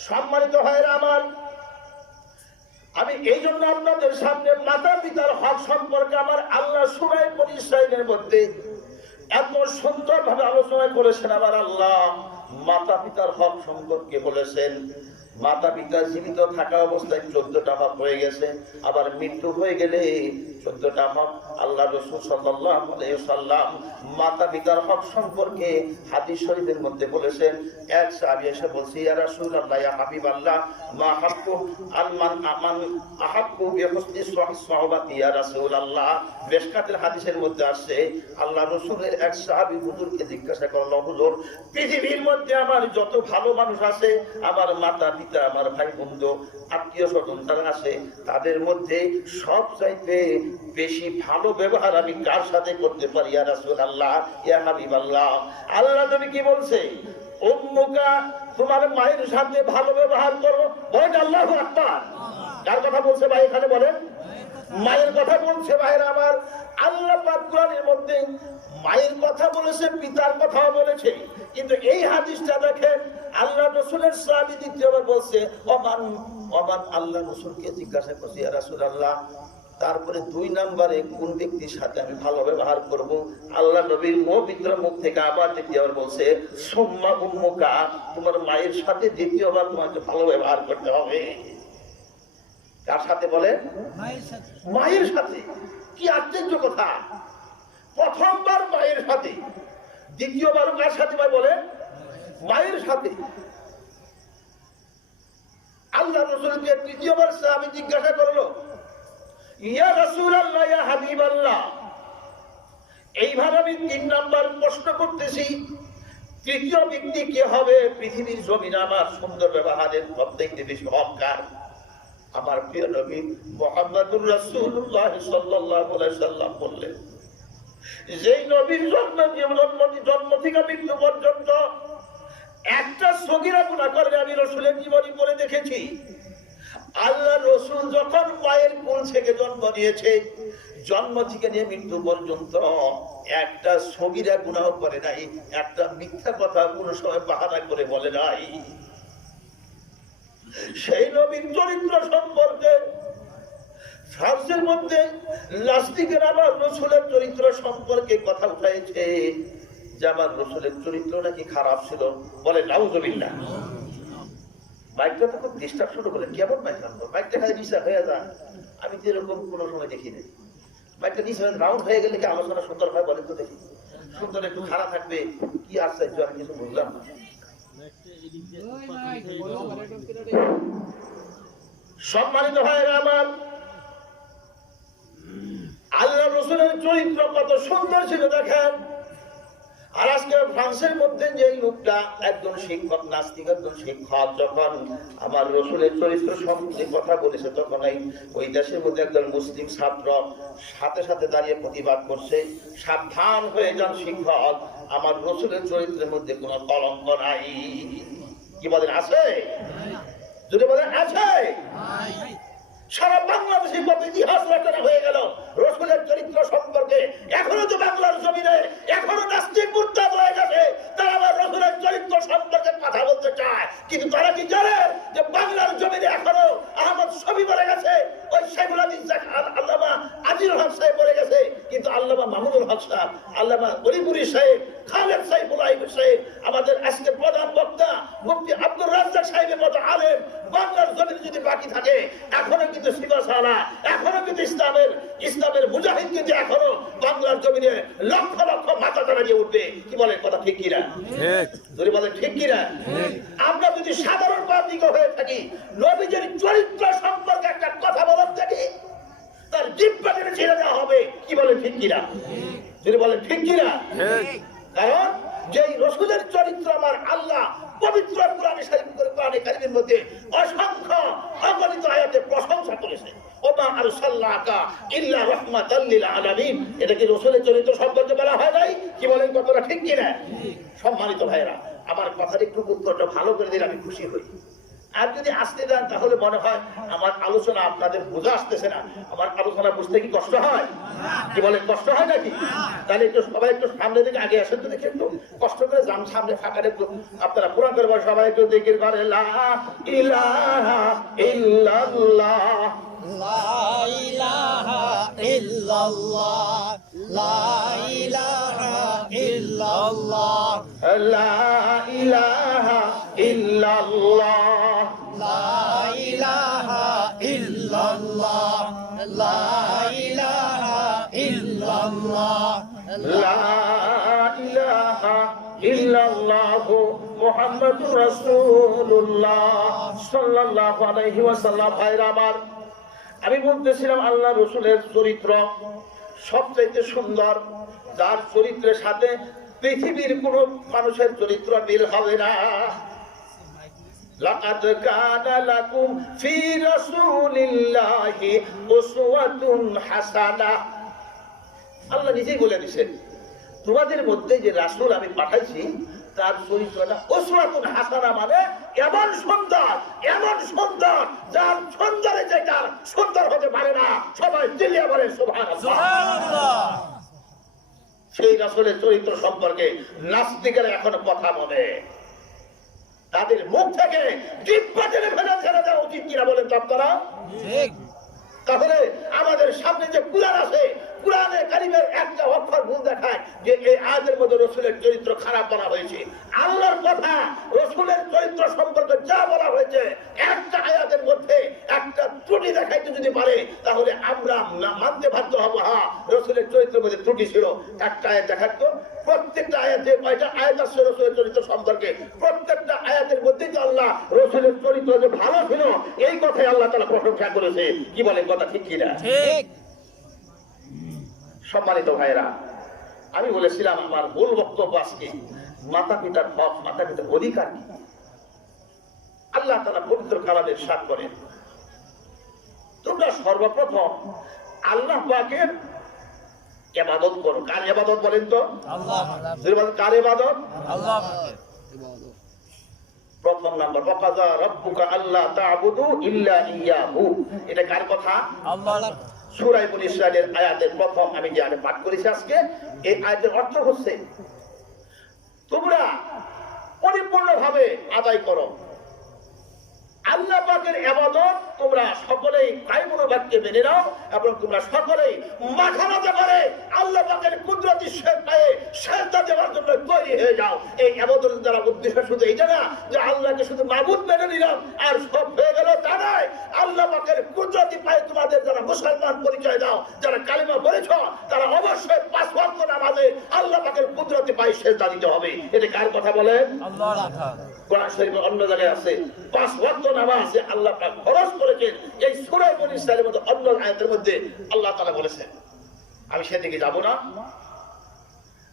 সম্মানিত ভাইরা আমার, আমি এই জন্য আপনাদের সামনে মাতা পিতার হক সম্পর্কে আমার আল্লাহ সূরা বনী ইসরাঈলের মধ্যে এত সুন্দর ভাবে আলোচনা করেছেন। আমার আল্লাহ মাতা পিতার হক সম্পর্কে বলেছেন, মাতা পিতা জীবিত থাকা অবস্থায় 14টা হক হয়ে গেছে, আবার মৃত্যু হয়ে গেলে 14টা হক। আল্লাহ রাসূল সাল্লাল্লাহু আলাইহি ওয়াসাল্লাম মাতা পিতার হক সম্পর্কে হাদিস শরীফের মধ্যে বলেছেন। এক সাহাবী এসে বলছে, ইয়া রাসূলুল্লাহ ইয়া হাবিবাল্লাহ মা হাক্কু আলমান আমান আহাক্কু বিহুসনি সুহবাতি ইয়া রাসূলুল্লাহ। মিশকাতের হাদিসের মধ্যে আসছে, আল্লাহ রাসূলের এক সাহাবী হুজুরকে জিজ্ঞাসা করলো, হুজুর পৃথিবীর মধ্যে আমার যত ভালো মানুষ আছে, আমার মাতা পিতা, আমার ভাই বন্ধু, আত্মীয় স্বজন যারা আছে, তাদের মধ্যে সবচাইতে বেশি ভালো ব্যবহার আমি কার সাথে করতে পারি ইয়া রাসূলুল্লাহ ইয়া হাবিবাল্লাহ? আল্লাহ নবী কি বলছে? উম্মুকা, তোমার মায়ের সাথে ভালো ব্যবহার করো। বলেন আল্লাহু আকবার। কার কথা বলছে ভাই এখানে বলেন? মায়ের কথা বলছে। ভাইরা আমার, আল্লাহ পাক কোরআনের মধ্যে মায়ের কথা বলেছে, পিতার কথাও বলেছে, কিন্তু এই হাদিসটা দেখেন আল্লাহ রাসূলের সাহাবী দ্বিতীয়বার বলছে ওমান ওমান, আল্লাহ রাসূলকে জিজ্ঞাসা করছে ইয়া রাসূলুল্লাহ, তারপরে 2 নম্বরে কোন ব্যক্তির সাথে আমি ভালো ব্যবহার করব? আল্লাহ নবীর পবিত্র মুখ থেকে আবার দ্বিতীয়বার বলছে সুম্মা উম্মুকা, তোমার মায়ের সাথে দ্বিতীয়বার তোমাকে ভালো ব্যবহার করতে হবে। কার সাথে বলে? মায়ের সাথে। কি আশ্চর্য কথা! প্রথমবার মায়ের সাথে, দ্বিতীয়বার কার সাথে ভাই বলে? মায়ের সাথে। আল্লাহ রাসূলকে তৃতীয়বার সাহাবী জিজ্ঞাসা করলো ইয়া রাসূলুল্লাহ, ইয়া হাবিবাল্লাহ, এইভাবে আমি 3 নাম্বার প্রশ্ন করতেছি, তৃতীয় ব্যক্তি কে হবে পৃথিবীর জমিনে আমার সুন্দর ব্যবহারের সবথেকে বেশি হকদার? আমার প্রিয় নবী মুহাম্মদুর রাসূলুল্লাহ সাল্লাল্লাহু আলাইহি সাল্লাম বললেন, যেই নবীর জন্ম থেকে মৃত্যু পর্যন্ত একটা সগীরা গুনাহ করে আমি রাসূলের জীবনী পড়ে দেখেছি। আল্লাহ রাসূল যখন মায়ের কোল থেকে জন্ম নিয়েছে, জন্ম থেকে নিয়ে মৃত্যু পর্যন্ত একটা সগীরা গুনাহ করে নাই, একটা মিথ্যা কথা কোন সময় বাহানা করে বলে নাই। সেই নবীর চরিত্র সম্পর্কে ফ্রান্সের মধ্যে নাস্তিকের আমার রাসূলের চরিত্র সম্পর্কে কথা উঠাইছে যে আমার রাসূলের চরিত্র নাকি খারাপ ছিল। বলে নাউযুবিল্লাহ। মাইকটা তো খুব ডিস্টার্ব শুরু করে, কেমন মাইক আনবো? মাইকটা খালি নিচা হয়ে যায়, আমি তো এরকম কোনো সময় দেখিনি। মাইকটা নিচে রাউন্ড হয়ে গেলে কি আলোচনা সুন্দর হয় বলেন তো দেখি? সুন্দর একটু খারাপ থাকবে কি আশ্চর্য, আমি কিছু বুঝলাম না। সম্মানিত ভাইরা আমার, আল্লাহ রাসূলের চরিত্র কত সুন্দর ছিল দেখেন। আর আজকে ফ্রান্সের মধ্যে যে লোকটা একজন শিক্ষক, নাস্তিক একজন শিক্ষক, যখন আমার রাসূলের চরিত্র সম্পর্কে কথা বলেছে, তখন ওই দেশের মধ্যে একজন মুসলিম ছাত্র সাথে সাথে দাঁড়িয়ে প্রতিবাদ করছে, সাবধান হয়ে যান শিক্ষক, আমার রাসূলের চরিত্রের মধ্যে কোনো কলঙ্ক নাই। কি বলেন? আছে? যদি বলেন আছে, সারা বাংলাদেশে কত ইতিহাস রচনা হয়ে গেল রাসূলের চরিত্র সম্পর্কে। এখনো তো বাংলার জমিনে এখনো নাস্তিক মুরতাদ হয়ে গেছে, তারা আমার রাসূলের চরিত্র সম্পর্কে কথা বলতে চায়। কিন্তু তারা কি জানে যে বাংলার জমিনে এখনো আহমদ শফি বলে গেছে, ওই শাইখুল হাদিস আল্লামা আজিজুল হক সাহেব বলে গেছে, কিন্তু আল্লামা মামুনুল হক সাহেব, আল্লামা অলিপুরি সাহেব, খালেদ সাইফুল সাহেব, আমাদের আজকে প্রধান বক্তা মুফতি আব্দুর রাজ্জাক সাহেবের মতো আলেম বাংলার জমিনে যদি বাকি থাকে, এখনো কিন্তু সিবাসালা, এখনো কিন্তু ইসলামের মুজাহিদ কিন্তু এখনো বাংলার জমিনে লক্ষ লক্ষ মাথা তারা দিয়ে উঠবে। কি বলেন? কথা ঠিক কিনা? যদি বলেন ঠিক কিনা? আমরা যদি সাধারণ পাবলিক হয়ে থাকি, নবীজির চরিত্র সম্পর্কে একটা কথা বলার থাকি, তার জিহ্বা টেনে ছেড়ে দেওয়া হবে। কি বলেন? ঠিক কিনা? যদি বলেন ঠিক কিনা? কারণ যে রাসূলের চরিত্র আমার আল্লাহ পবিত্র কোরআনে কারীমের মধ্যে অসংখ্য অগণিত আয়াতে প্রশংসা করেছে। ওমা আরসালনাকা ইল্লা রাহমাতাল লিল আলামিন। এটা কি রাসূলের চরিত্র সম্পর্কে বলা হয় নাই? কি বলেন? কথাটা ঠিক কি না? সম্মানিত ভাইরা, আমার কথার একটু উত্তরটা ভালো করে দিলে আমি খুশি হই। আর যদি আসতে দেন তাহলে মনে হয় আমার আলোচনা আপনাদের বোঝা আসতেছে না। আমার আলোচনা বুঝতে কি কষ্ট হয়? কি বলে? কষ্ট হয় নাকি? তাহলে একটু সবাই একটু সামনে দিকে আগে আসেন তো, দেখি একটু কষ্ট করে যান সামনে ফাঁকারে, একটু আপনারা পুরান করে সবাই একটু জিকির করে লা ইলাহা ইল্লাল্লাহ, লা ইলাহা ইল্লাল্লাহ, লা ইলাহা ইল্লাল্লাহ, লা ইলাহা ইল্লাল্লাহ, লা ইলাহা ইল্লাল্লাহ, লা ইলাহা ইল্লাল্লাহ, লা ইলাহা ইল্লাল্লাহ মুহাম্মাদুর রাসূলুল্লাহ সাল্লাল্লাহু আলাইহি ওয়াসাল্লাম। ভাইরা আমার, আমি বলতেছিলাম আল্লাহ রাসূলের চরিত্র সবচেয়ে সুন্দর, যার চরিত্রের সাথে পৃথিবীর কোন মানুষের চরিত্র মিল হবে না। লাকাদ কানা লাকুম ফি রাসূলিল্লাহি উসওয়াতুন হাসানাহ। আল্লাহ নিজেই বলে দিয়েছেন, তোমাদের মধ্যে যে রাসূল আমি পাঠাইছি তার চরিত্রটা উসওয়াতুন হাসানা, মানে এমন সুন্দর, এমন সুন্দর যার সুন্দরে যেটা সুন্দর হতে পারে না। সবাই চিল্লিয়ে বলেন সুবহানাল্লাহ। সেই রাসূলের চরিত্র সম্পর্কে নাস্তিকেরা এখনো কথা বলে। তাদের মুখ থেকে জিহ্বা টেনে ফেলে ছেড়ে দেওয়া উচিত কিনা বলেন তো আপনারা? তাহলে আমাদের সামনে যে কুরআন আছে, কুরআনে কারিমের একটা অক্ষর ভুল দেখায় যে এই আয়াতের মধ্যে রাসূলের চরিত্র খারাপ বলা হয়েছে। আল্লাহর কথা রাসূলের চরিত্র সম্পর্কে যা বলা হয়েছে একটা আয়াতের মধ্যে একটা ত্রুটি দেখাইতে যদি পারে তাহলে আমরা মানতে বাধ্য হব, হ্যাঁ রাসূলের চরিত্রের মধ্যে ত্রুটি ছিল। একটা আয়াত দেখাতো, প্রত্যেকটা আয়াতে কয়টা আয়াত আছে রাসূলের চরিত্র সম্পর্কে, প্রত্যেকটা আয়াতের মধ্যে যে আল্লাহ রাসূলের চরিত্র যে ভালো ছিল এই কথাই আল্লাহ তাআলা প্রশংসা করেছে। কি বলেন, কথা ঠিক কিনা? ঠিক। সম্মানিত ভাইরা, আমি বলেছিলাম আমার মূল বক্তব্য আজকে মাতা পিতার হক, মাতা পিতার অধিকার কি। আল্লাহ তাআলা পবিত্র কালামে ইরশাদ করেন, তোমরা সর্বপ্রথম আল্লাহ পাকের ইবাদত করো। কার ইবাদত বলেন তো? আল্লাহ। কার ইবাদত? আল্লাহ পাকের। প্রথম নাম্বার, ওয়াকাযা রাব্বুকা আল্লা তা'বুদু ইল্লা ইয়্যাহু। এটা কার কথা? আল্লাহর। সূরা বনী ইসরাঈলের আয়াতের প্রথম আমি যে আয়াত পাঠ করেছি আজকে, এই আয়াতের অর্থ হচ্ছে তোমরা পরিপূর্ণভাবে আদায় করো আল্লাহ পাকের ইবাদত। তোমরা সকলেই কায়মনোবাক্যে মেনে নাও এবং তোমরা সকলেই মাথা নত করে আল্লাহ পাকের কুদরতি পায়ে সেজদা দেওয়ার জন্য তৈরি হয়ে যাও। এই ইবাদতের দ্বারা উদ্দেশ্য শুধু এটা না যে আল্লাহকে শুধু মাবুদ মেনে নিলাম আর সব হয়ে গেল, তা নয়। আল্লাহ পাকের কুদরতি পায়ে তোমাদের যারা মুসলমান পরিচয় দাও, যারা কালিমা বলেছ, তারা অবশ্যই 5 ওয়াক্ত নামাজে আল্লাহ পাকের কুদরতি পায়ে সেজদা দিতে হবে। এটা কার কথা বলেন? আল্লাহর কথা। কোরআন শরীফে অন্য জায়গায় আছে 5 ওয়াক্ত নামাজ আল্লাহ পাক ফরজ করেছেন। এই সূরা বনী ইসরাঈলের মধ্যে অন্য আয়াতের মধ্যে আল্লাহ তাআলা বলেছেন। আমি সেদিকে যাব না।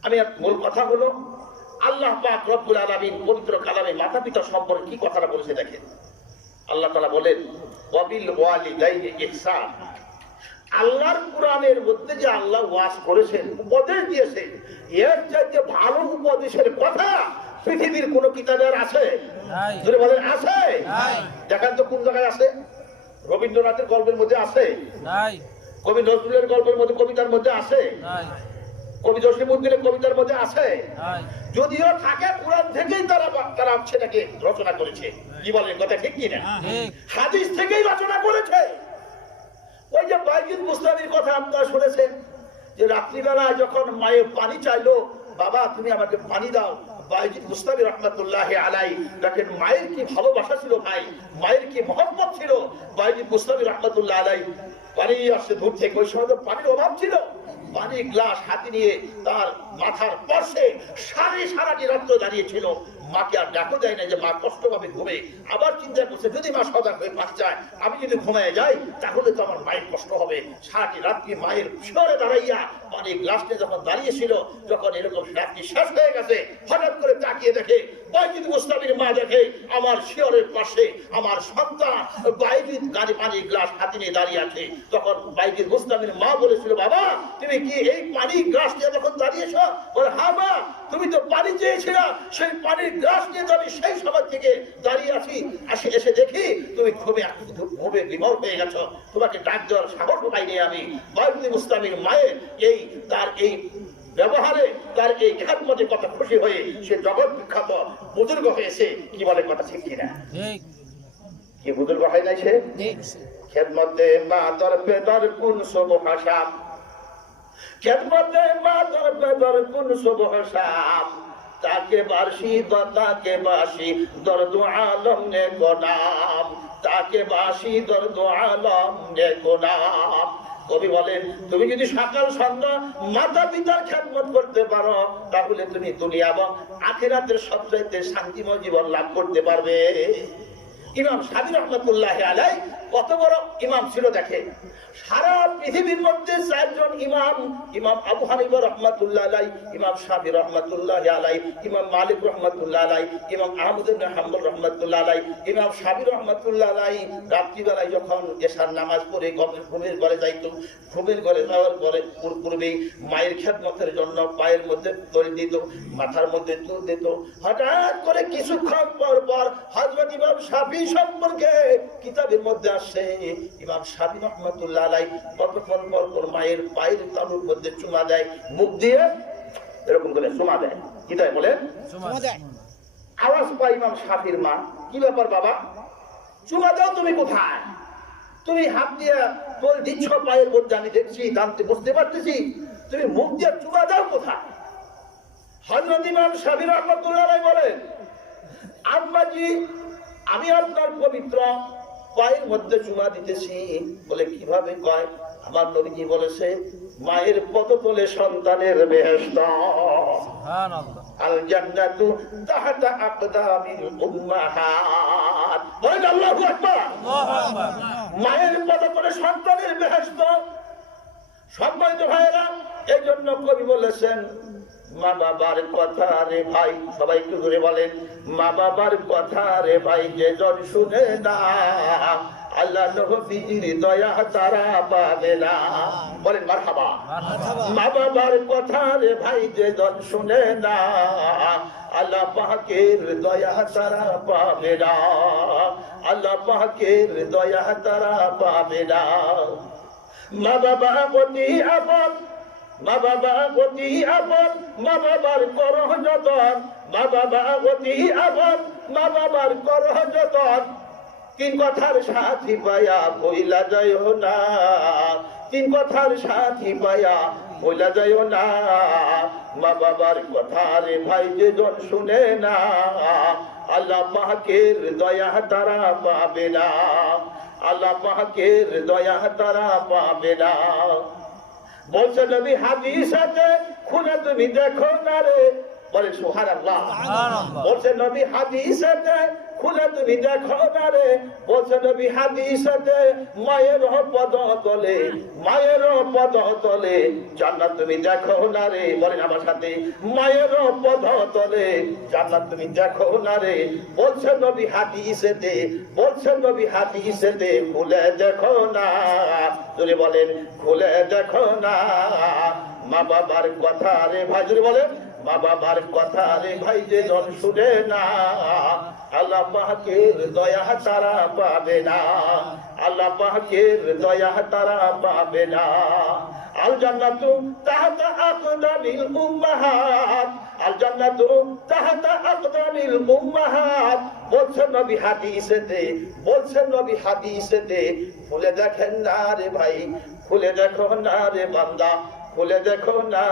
আমি মূল কথা হলো আল্লাহ পাক রব্বুল আলামিন পবিত্র কালামে মাতা পিতা সম্পর্কে কি কথাটা বলেছে দেখেন। আল্লাহ তাআলা বলেন, ওয়াবিল ওয়ালিদাইনি ইহসান। আল্লাহর কোরআনের মধ্যে যে আল্লাহ ওয়াজ করেছেন, উপদেশ দিয়েছেন, এর চাইতে ভালো উপদেশের কথা পৃথিবীর কোন কিতাবের আছে? যদি বলেন আছে, দেখেন তো কোন জায়গায় আছে? রবীন্দ্রনাথের গল্পের মধ্যে আছে? কবি নজরুলের গল্পের মধ্যে, কবিতার মধ্যে আছে? কবি জসিমউদ্দিনের কবিতার মধ্যে আছে? যদিও থাকে কোরআন থেকেই তারা সেটাকে রচনা করেছে। কি বলেন, কথা ঠিক কিনা? হাদিস থেকেই রচনা করেছে। ওই যে বাইজিদ বুস্তামির কথা আপনারা শুনেছেন যে রাত্রিবেলা যখন মায়ের পানি চাইলো, বাবা তুমি আমাকে পানি দাও, বাইজিদ বুস্তামি রাহমাতুল্লাহি আলাইহি দেখেন মায়ের কি ভালোবাসা ছিল, ভাই মায়ের কি মহব্বত ছিল। বাইজিদ বুস্তামি রাহমাতুল্লাহি আলাইহি পানি আসছে দূর থেকে, ওই সময় তো পানির অভাব ছিল। পানির গ্লাস হাতে নিয়ে তার মাথার পাশে সারাটি রাত্র দাঁড়িয়েছিল। মাকে আর ডাকো যায় না যে মা কষ্ট পাবে ঘুমে। আবার চিন্তা করছে যদি মা সজাগ হয়ে পানি চায়, আমি যদি ঘুমায় যাই তাহলে তো আমার মায়ের কষ্ট হবে। সারাটি রাত্রি মায়ের শিয়রে দাঁড়াইয়া পানির গ্লাস নিয়ে যখন দাঁড়িয়েছিল, যখন এরকম রাত্রি শেষ হয়ে গেছে, হঠাৎ করে তাকিয়ে দেখে বাইজিদ বুস্তামির মা দেখে আমার শিয়রের পাশে আমার সন্তান বাইজিদ পানির গ্লাস হাতে নিয়ে দাঁড়িয়ে আছে। তখন বাইজিদ বুস্তামির মা বলেছিল, বাবা তুমি কি এই পানির গ্লাস নিয়ে যখন দাঁড়িয়েছ? বলে, হ্যাঁ মা, তুমি তো পানি চেয়েছিলা, সেই পানির গ্লাস নিয়ে তো আমি সেই সময় থেকে দাঁড়িয়ে আছি। এসে দেখি তুমি ঘুমে বিমল হয়ে গেছো, তোমাকে ডাক দেওয়ার সাহস পাইনি আমি। বাইজিদ বুস্তামির মায়ের তার এই ব্যবহারে, তার এই খ্যাতমতে কত খুশি হয়ে সে জগৎ বিখ্যাত বুজুর্গ হয়েছে। কি বলে, কথা ঠিক কিনা? কি বুজুর্গ হয় নাই সে? খেদমতে মা দরবে দর কোন সব ভাষা, খেদমতে মা দরবে দর কোন সব ভাষা, তাকে বাসি তাকে বাসি দর্দ আলম নে গোলাম, তাকে বাসি দর্দ আলম নে গোলাম। কবি বলেন, তুমি যদি সকাল সন্ধ্যা মাতা পিতার খেদমত করতে পারো তাহলে তুমি দুনিয়া এবং আখিরাতের সবচাইতে শান্তিময় জীবন লাভ করতে পারবে। ইমাম শাফি রহমাতুল্লাহি আলাইহি কত বড় ইমাম ছিল দেখেন। সারা পৃথিবীর মধ্যে 4 জন ইমাম, ইমাম আবু হানিফা রাহমাতুল্লাহি আলাইহি, ইমাম শাফি রাহমাতুল্লাহি আলাইহি, ইমাম মালিক রাহমাতুল্লাহি আলাইহি, ইমাম আহমদ ইবনে হাম্বল রাহমাতুল্লাহি আলাইহি, ইমাম শাফি রাহমাতুল্লাহি আলাইহি রাত্রিবেলায় যখন এশার নামাজ পড়ে ঘুমের ঘরে যাইত, ঘুমের ঘরে যাওয়ার পরে পূর্বেই মায়ের খেদমতের জন্য পায়ের মধ্যে তৈরি দিত, মাথার মধ্যে চুল দিত। হঠাৎ করে কিছুক্ষণ পর পর হযরত ইমাম শাফি সম্পর্কে কিতাবের মধ্যে আসে, ইমাম শাফি রাহমাতুল্লাহি আলাইহি কতক্ষণ পর পর মায়ের পায়ের তালুর মধ্যে চুমা দেয়, মুখ দিয়ে এরকম করে চুমা দেয়। কি তাই বলে? চুমা দেয়। আওয়াজ পাই ইমাম শাফির মা, কি ব্যাপার বাবা, চুমা দাও তুমি কোথায়? তুমি হাত দিয়ে তোল দিচ্ছ পায়ের মধ্যে, আমি দেখছি, জানতে বুঝতে পারতেছি, তুমি মুখ দিয়ে চুমা দাও কোথায়? হযরত ইমাম শাফি রাহমাতুল্লাহ আলাইহি বলেন, আম্মাজি আমি আপনার পবিত্র পায়ের মধ্যে চুমা দিতেছি। বলে কিভাবে? কয় আমার নবীজি বলেছে, মায়ের পদতলে সন্তানের বেহেশত, সুবহানাল্লাহ, আল জান্নাতু তাহতা আকদামিল উম্মাহাত। বলেন আল্লাহু আকবার। আল্লাহু আকবার। মায়ের পদতলে সন্তানের বেহেশত। সম্মানিত ভাইরা, এই জন্য কবি বলেছেন, মা বাবার কথা রে ভাই, সবাই একটু ধরে বলেন, মা বাবার কথা রে ভাই যে জন শুনে না, আল্লাহ নবীজির দয়া তারা পাবে না। বলেন মারহাবা। মা বাবার কথা রে ভাই যে জন শুনে না, আল্লাহ পাকের দয়া তারা পাবে না, আল্লাহ পাকের দয়া তারা পাবে না। মা বাবা অতি আপন, মা বাবা অতি আপন, মা বাবার করহ যতন, মা বাবা অতি আপন, মা বাবার করহ যতন। তিন কথার সাথী পায়া বইলা যায় না, তিন কথার সাথী পায়া বইলা যায় না। মা বাবার কথা রে ভাই যে জন শুনে না, আল্লাহ পাকের দয়া তারা পাবে না, আল্লাহ পাকের দয়া তারা পাবে না। বলছে নবী হাদিসে, খুলে তুমি দেখো না রে, বলে সুবহানাল্লাহ। বলছে নবী হাদিসে, খুলে তুমি দেখো না রে, বলছে নবী হাদিসে, মায়ের পদ তলে, মায়ের পদ তলে জান্নাত তুমি দেখো না রে। বলেন আমার সাথে, মায়ের পদ তলে জান্নাত তুমি দেখো না রে। বলছে নবী হাদিসে, বলছে নবী হাদিসে, খুলে দেখো না। যদি বলেন খুলে দেখো না। মা বাবার কথা রে ভাই, যদি বলেন মা বাবার কথা রে ভাই যে জন শুনে না, আল্লাহ পাকের দয়া তারা পাবে না, আল্লাহ পাকের দয়া তারা পাবে না। আল জান্নাতু তাহতা আকদামিল উম্মাহাত, আল জান্নাতু তাহতা আকদামিল উম্মাহাত। বলছেন নবী হাদিসেতে, বলছেন নবী হাদিসেতে, খুলে দেখেন না রে ভাই, খুলে দেখো না রে বান্দা, খুলে দেখো না।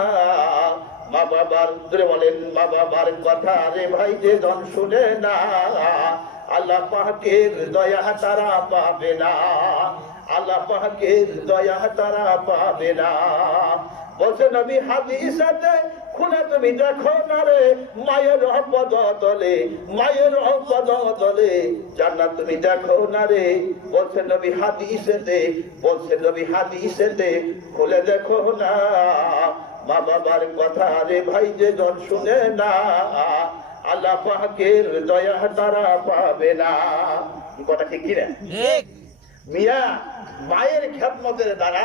মা বাবার, ধরে বলেন মা বাবার কথা রে ভাই যে জন শুনে না, আল্লাহ পাকের দয়া তারা পাবে না, আল্লাহ পাকের দয়া তারা পাবে না। বলছে নবী হাদিসে, খুলে তুমি দেখো না রে, মায়ের পদ তলে, মায়ের পদ তলে জান্নাত তুমি দেখো না রে। বলছে নবী হাদিসে, বলছে নবী হাদিসে, খুলে দেখো না। মা বাবার কথা রে ভাই যে জন শুনে না, আল্লাহ পাকের দয়া তারা পাবে না। কথা ঠিক কি না? ঠিক। মিয়া, মায়ের খেদমতের দ্বারা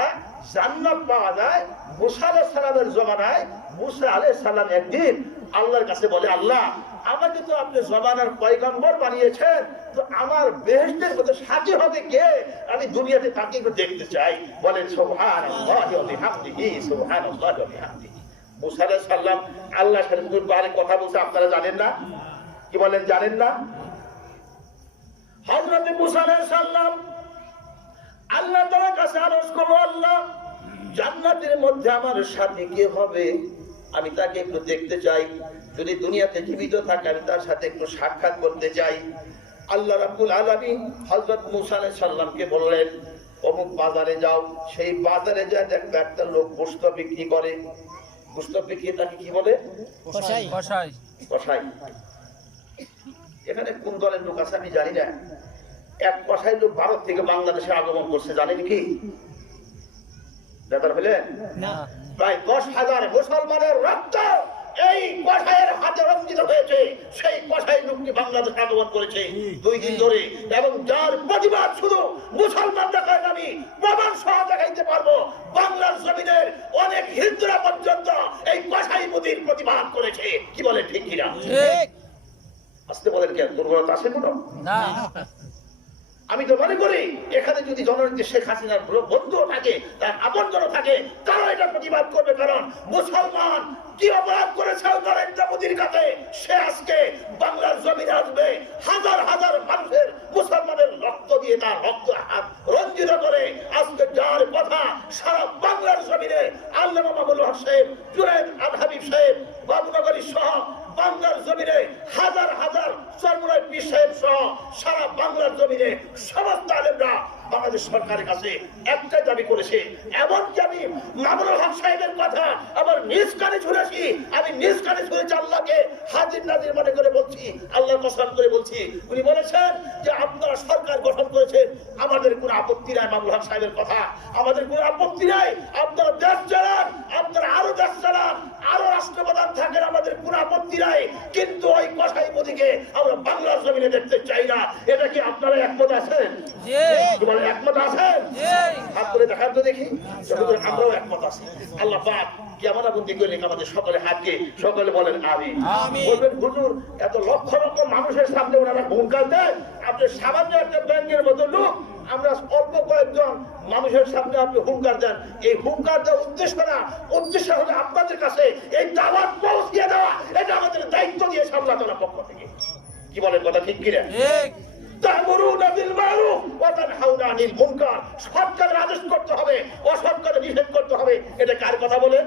জান্নাত পাওয়া যায়। মুসা আলাইহিস সালামের জমানায় মুসা আলাইহিস সালাম একদিন আল্লাহর কাছে বলে, আল্লাহ আমাকে তো আপনি জমানার পয়গম্বর বানিয়েছেন, তো আমার বেহেশতের মধ্যে সাথী হবে কে? আমি দুনিয়াতে তাকে একটু দেখতে চাই। বলেন সুবহানাল্লাহি ওয়া বিহামদিহি, সুবহানাল্লাহি ওয়া বিহামদিহি। মুসা আলাইহিস সালাম আল্লাহর সাথে দুইবার কথা বলছে, আপনারা জানেন না? কি বলেন, জানেন না? হযরত মুসা আলাইহিস সালাম আল্লাহ তাআলার কাছে আরজ করলো, আল্লাহ জান্নাতের মধ্যে আমার সাথী কে হবে? আমি তাকে একটু দেখতে চাই, যদি দুনিয়াতে জীবিত থাকে আমি তার সাথে একটু সাক্ষাৎ করতে চাই। আল্লাহ রাব্বুল আলামিন হযরত মুসা আলাইহিস সালামকে বললেন, অমুক বাজারে যাও, সেই বাজারে যায় দেখবে একটা লোক গোশত বিক্রি করে। গোশত বিক্রি, তাকে কি বলে? কসাই। কসাই, কসাই। এখানে কোন দলের লোক আছে আমি জানি না। এক কসাই লোক ভারত থেকে বাংলাদেশে আগমন করছে, জানেন কি? ব্যাপার হলেন না, প্রায় 10,000 মুসলমানের রক্ত এই কসাইয়ের হাতে রঞ্জিত হয়েছে। সেই কসাই লোকটি বাংলাদেশে আগমন করেছে 2 দিন ধরে, এবং যার প্রতিবাদ শুধু মুসলমানরা করে, আমি প্রমাণ সহ দেখাইতে পারবো। বাংলার জমিনের অনেক হিন্দুরা পর্যন্ত এই কসাই মোদির প্রতিবাদ করেছে। কি বলে, ঠিক কিনা? ঠিক। আসতে বলেন, কেন দুর্বলতা আছে কোনো? না। আমি তো মনে করি এখানে যদি জননেত্রী শেখ হাসিনার বন্ধুও থাকে, তার আপনজন থাকে, তারা এটা প্রতিবাদ করবে। কারণ মুসলমান কি অপরাধ করেছে নরেন্দ্র মোদীর কাছে, সে আজকে বাংলার জমিনে আসবে, হাজার হাজার মানুষের মুসলমানের রক্ত দিয়ে তার রক্ত হাত রঞ্জিত করে আজকে যার কথা সারা বাংলার জমিনে আল্লামা মামুনুল হক সাহেব, জুনায়েদ আল হাবিব সাহেব, বাবুনগরী সহ বাংলার জমিনে হাজার হাজার সরমুরাই পীর সাহেব সহ সারা বাংলার জমিনে সমস্ত আলেমরা বাংলাদেশ সরকারের কাছে একটাই দাবি করেছে। এমনকি আমি মামুনুল হক সাহেবের কথা আবার নিজ কানে শুনেছি, আমি নিজ কানে শুনেছি, আল্লাহকে হাজির নাজির মনে করে বলছি, আল্লাহর কসম করে বলছি। উনি বলেছেন যে আপনারা সরকার গঠন করেছেন, আমাদের কোনো আপত্তি নাই। মামুনুল হক সাহেবের কথা, আমাদের কোনো আপত্তি নাই, আপনারা দেশ চালান, আপনারা আরো দেশ চালান, আরো রাষ্ট্রপ্রধান থাকেন, আমাদের কোনো আপত্তি নাই। কিন্তু ওই কসাই মোদীকে আমরা বাংলার জমিনে দেখতে চাই না। এটা কি আপনারা একমত আছেন? একমত আছেন? হাত করে দেখান তো দেখি। আমরাও একমত আছি। আল্লাহ পাক কিয়ামত বন্দি করে আমাদের সকলে হাতকে সকলে বলেন আমিন। বলবেন হুজুর এত লক্ষ লক্ষ মানুষের সামনে ওনারা হুঙ্কার দেন, আপনি সামান্য একটা ব্যাংকের মতো লোক, আমরা অল্প কয়েকজন মানুষের সামনে আপনি হুঙ্কার দেন। এই হুঙ্কার দেওয়ার উদ্দেশ্য না, উদ্দেশ্য হলো আপনাদের কাছে এই দাওয়াত পৌঁছিয়ে দেওয়া। এটা আমাদের দায়িত্ব দিয়ে সামলা করার পক্ষ থেকে। কি বলেন কথা ঠিক কিনা? তা'মুরুনা বিল মা'রুফ ওয়া তানহাউনা আনিল মুনকার। সৎকারের আদেশ করতে হবে, অসৎকারের নিষেধ করতে হবে। এটা কার কথা বলেন?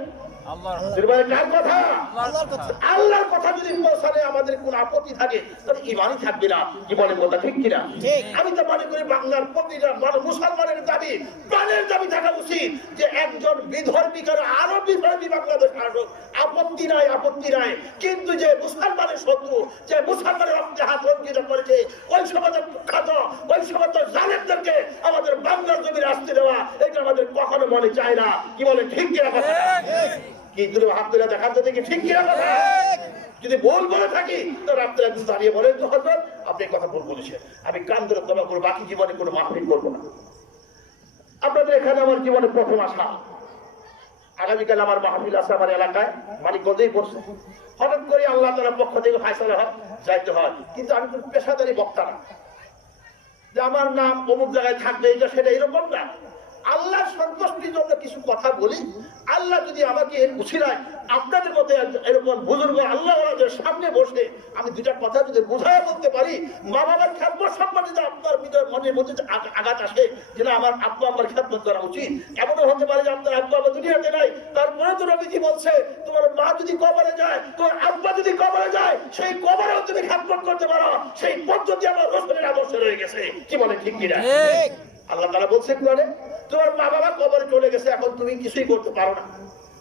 আল্লাহর কথা যদি পৌঁছালে আমাদের কোন আপত্তি থাকে তাহলে ইমানই থাকবে না। কি বলেন কথা ঠিক কিনা? আমি তো মনে করি বাংলার প্রতিটা মুসলমানের দাবি, প্রাণের দাবি থাকা উচিত যে একজন বিধর্মী করে আরো বিধর্মী বাংলাদেশ আসুক, আপত্তি নাই, আপত্তি নাই। কিন্তু যে মুসলমানের শত্রু, যে মুসলমানের রক্তে হাত রঞ্জিত করেছে, ওই সমাজের কুখ্যাত, ওই সমস্ত জালেমদেরকে আমাদের বাংলার জমিনে আসতে দেওয়া, এটা আমাদের কখনো মনে চায় না। কি বলেন ঠিক কিনা কথা? কি দুটো হাত তুলে দেখান তো দেখি ঠিক কিনা কথা। যদি ভুল বলে থাকি তাহলে আপনারা একটু দাঁড়িয়ে বলেন তো হযরত আপনি কথা ভুল বলেছেন, আমি কান ধরে ক্ষমা করবো, বাকি জীবনে কোনো মাহফিল করবো না। আপনাদের এখানে আমার জীবনে প্রথম আসা, আগামীকাল আমার মাহফিল আছে আমার এলাকায়, মানিকগঞ্জেই পড়ছে। হঠাৎ করে আল্লাহ তাআলার পক্ষ থেকে ফায়সালা হয়, যাইতে হয়। কিন্তু আমি তো পেশাদারি বক্তা না যে আমার নাম অমুক জায়গায় থাকবে, এটা সেটা এরকম না। আল্লাহর সন্তুষ্টির জন্য কিছু কথা বলি। আল্লাহ যদি আমাকে উছিলায় আপনাদের মধ্যে এরকম বুজুর্গ আল্লাহওয়ালাদের সামনে বসে আমি দুটা কথা যদি বুঝায় বলতে পারি, মা বাবার খেদমত সম্পর্কে যদি আপনার মনের মধ্যে আঘাত আসে যে না আমার আব্বু আম্মার খেদমত করা উচিত, এমনও হতে পারে যে আপনার আব্বু আম্মা দুনিয়াতে নাই, তারপরে তো নবীজি বলছে তোমার মা যদি কবরে যায়, তোমার আব্বা যদি কবরে যায়, সেই কবরেও তুমি খেদমত করতে পারো। সেই পদ্ধতি আমার রাসূলের আদর্শে রয়ে গেছে। কি বলে ঠিক কিনা? আল্লাহ তাআলা বলছে কোরআনে তোমার মা বাবা কবরে চলে গেছে, এখন তুমি কিছুই করতে পারো না,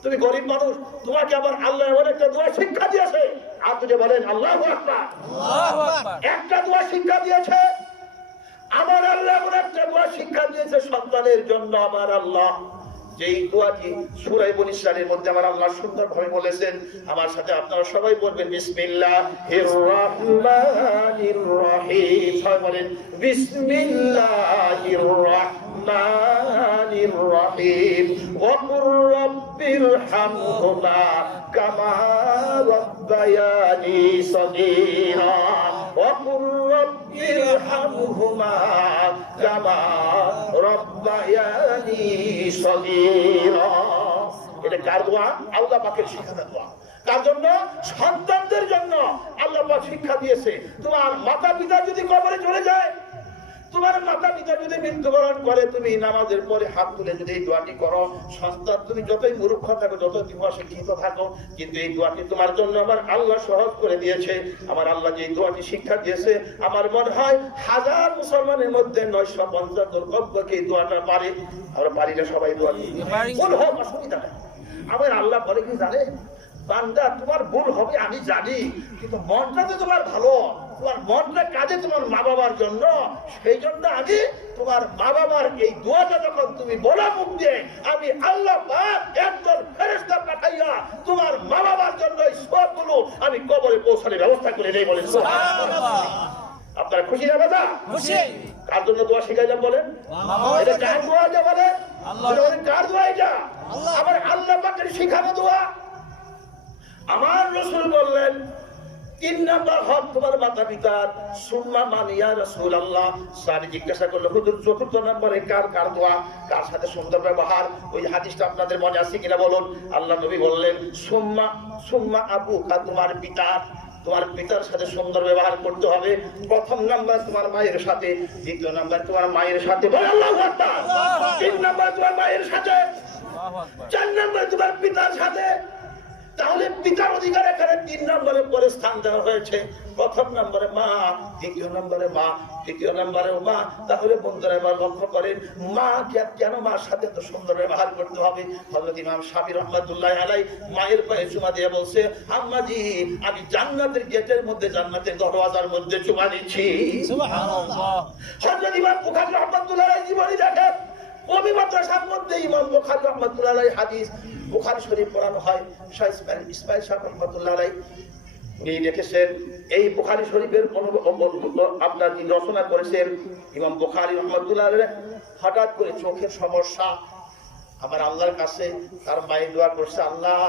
তুমি গরিব মানুষ, তোমাকে আবার আল্লাহ এমন একটা দোয়া শিক্ষা দিয়েছে। আপনি বলেন আল্লাহু আকবার। একটা দোয়া শিক্ষা দিয়েছে আমার আল্লাহ, এমন একটা দোয়া শিক্ষা দিয়েছে সন্তানের জন্য আমার আল্লাহ। যেই দোয়াটি সূরা বনী ইসরাঈলের মধ্যে আমার আল্লাহ সুন্দরভাবে বলেছেন, আমার সাথে আপনারা সবাই বলবেন বিসমিল্লাহির রহমানির রহিম। সবাই বলেন বিসমিল্লাহির রহমানির রহিম। ওয়া কুর রাব্বিরহামহুমা কামা রাব্বায়ানি সগীরা। ওয়া কুর রাব্বিরহামহুমা কামা রাব্বায়ানি সগীরা। এটা কার দোয়া? আল্লাহ পাকের শিক্ষা দোয়া। তার জন্য সন্তানদের জন্য আল্লাহ পাক শিক্ষা দিয়েছে। তোমার মাতা পিতা যদি কবরে চলে যায়, তোমার মাতা পিতা যদি মৃত্যুবরণ করে, তুমি নামাজের পরে হাত তুলে যদি এই দোয়াটি করো, সন্তান তুমি যতই মূর্খ থাকো, যত তুমি অশিক্ষিত থাকো, কিন্তু এই দোয়াটি তোমার জন্য আমার আল্লাহ সহজ করে দিয়েছে। আমার আল্লাহ যে দোয়াটি শিক্ষা দিয়েছে, আমার মনে হয় হাজার মুসলমানের মধ্যে 950 কমপক্ষে এই দোয়াটা পারে। আমরা পারি না সবাই দোয়াটি, ভুল হোক অসুবিধা নেই। আমার আল্লাহ বলে কি জানে, বান্দা তোমার ভুল হবে আমি জানি, কিন্তু মনটা তো তোমার ভালো, তোমার মনটা কাজে তোমার মা বাবার জন্য। সেই জন্য আমি তোমার মা বাবার এই দোয়াটা যখন তুমি বলা মুখ দিয়ে, আমি আল্লাহ পাক একজন ফেরেশতা পাঠাইয়া তোমার মা বাবার জন্য এই সবগুলো আমি কবরে পৌঁছানোর ব্যবস্থা করে দেই। বলেন সুবহানাল্লাহ। আপনারা খুশি না কথা? খুশি। কার জন্য দোয়া শিখাইলাম বলেন? এটা কার দোয়া? এটা বলেন আল্লাহ। কার দোয়া এটা? আমার আল্লাহ পাকের শিখানো দোয়া। আমার রাসূল বললেন তিন নাম্বার হক তোমার মাতা পিতার। সুম্মা মান ইয়া রাসূলুল্লাহ, সাহাবী জিজ্ঞাসা করলো হুজুর চতুর্থ নম্বরে কার দোয়া, কার সাথে সুন্দর ব্যবহার? ওই হাদিসটা আপনাদের মনে আছে কিনা বলুন। আল্লাহ নবী বললেন সুম্মা আবুকা, তোমার পিতার, তোমার পিতার সাথে সুন্দর ব্যবহার করতে হবে। প্রথম নাম্বার তোমার মায়ের সাথে, দ্বিতীয় নাম্বার তোমার মায়ের সাথে, বলে আল্লাহু আকবার। তিন নাম্বার তোমার মায়ের সাথে, চার নাম্বার তোমার পিতার সাথে। তাহলে পিতার অধিকার এখানে তিন নম্বরে পরে স্থান দেওয়া হয়েছে। প্রথম নম্বরে মা, দ্বিতীয় নম্বরে মা, তৃতীয় নম্বরে মা। তাহলে বন্ধুরা এবার লক্ষ্য করেন, মা কেন মার সাথে তো সুন্দর ব্যবহার করতে হবে। হযরত ইমাম শাফি রাহমাতুল্লাহ আলাইহি মায়ের পায়ে চুমা দিয়ে বলছে, আম্মাজি আমি জান্নাতের গেটের মধ্যে, জান্নাতের দরওয়াজার মধ্যে চুমা দিচ্ছি। সুবহানাল্লাহ। হযরত ইমাম বুখারী রাহমাতুল্লাহ আলাইহি জীবনী দেখেন, কবি মাদ্রাসার মধ্যে ইমাম বুখারী রাহমাতুল্লাহ আলাইহি হাদিস বুখারী শরীফ পড়ানো হয়। শাহ ইসমাইল সাহেব রাহমাতুল্লাহ আলাইহি উনি লিখেছেন, এই বুখারী শরীফের আপনার যিনি রচনা করেছেন ইমাম বুখারী রাহমাতুল্লাহ আলাইহি, হঠাৎ করে চোখের সমস্যা। আমার আল্লাহর কাছে তার মায়ের দোয়া করছে, আল্লাহ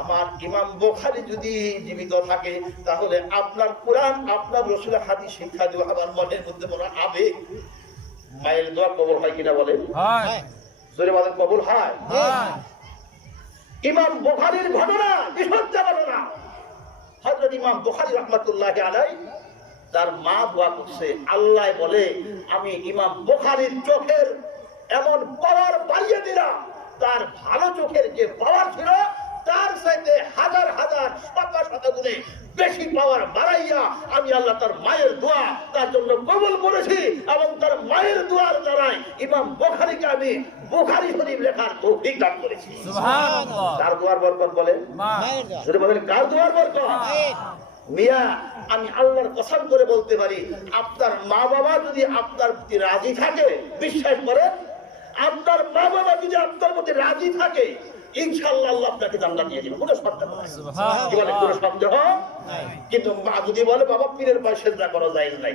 আমার ইমাম বুখারী যদি জীবিত থাকে তাহলে আপনার কোরআন, আপনার রাসূলের হাদিস শিক্ষা দেওয়া আমার মনের মধ্যে বড় আবেগ। মায়ের দোয়া কবুল হয় কিনা বলেন? হয়। জোরে বলেন, কবুল হয়? হয়। ইমাম বুখারীর ঘটনা, বিশুদ্ধ ঘটনা। হযরত ইমাম বুখারী রাহমাতুল্লাহি আলাইহি তার মা দোয়া করছে, আল্লাহ বলে আমি ইমাম বুখারীর চোখের এমন পাওয়ার বাড়িয়ে দিলাম, তার ভালো চোখের যে পাওয়ার ছিল তার চাইতে হাজার হাজার শত গুণে বেশি পাওয়ার বাড়াইয়া আমি আল্লাহ তার মায়ের দোয়া তার জন্য কবুল করেছি, এবং তার মায়ের দোয়ার দ্বারাই ইমাম বুখারীকে আমি বুখারী শরীফ লেখার তৌফিক দান করেছি। সুবহানাল্লাহ। কার দোয়ার বরকত বলে? মায়ের দোয়া। যদি বলেন কার দোয়ার বরকত? মিয়া আমি আল্লাহর কসম করে বলতে পারি, আপনার মা বাবা যদি আপনার প্রতি রাজি থাকে, বিশ্বাস করেন আপনার মা বাবা যদি আপনার প্রতি রাজি থাকে, ইনশাআল্লাহ আল্লাহ আপনাকে জান্নাত দিয়ে দিবেন, কোনো সন্দেহ নাই। সুবহানাল্লাহ। কি বলে? কোনো সন্দেহ নাই। কিন্তু মা যদি বলে বাবা পীরের পায়ে সিজদা করা জায়েজ নাই,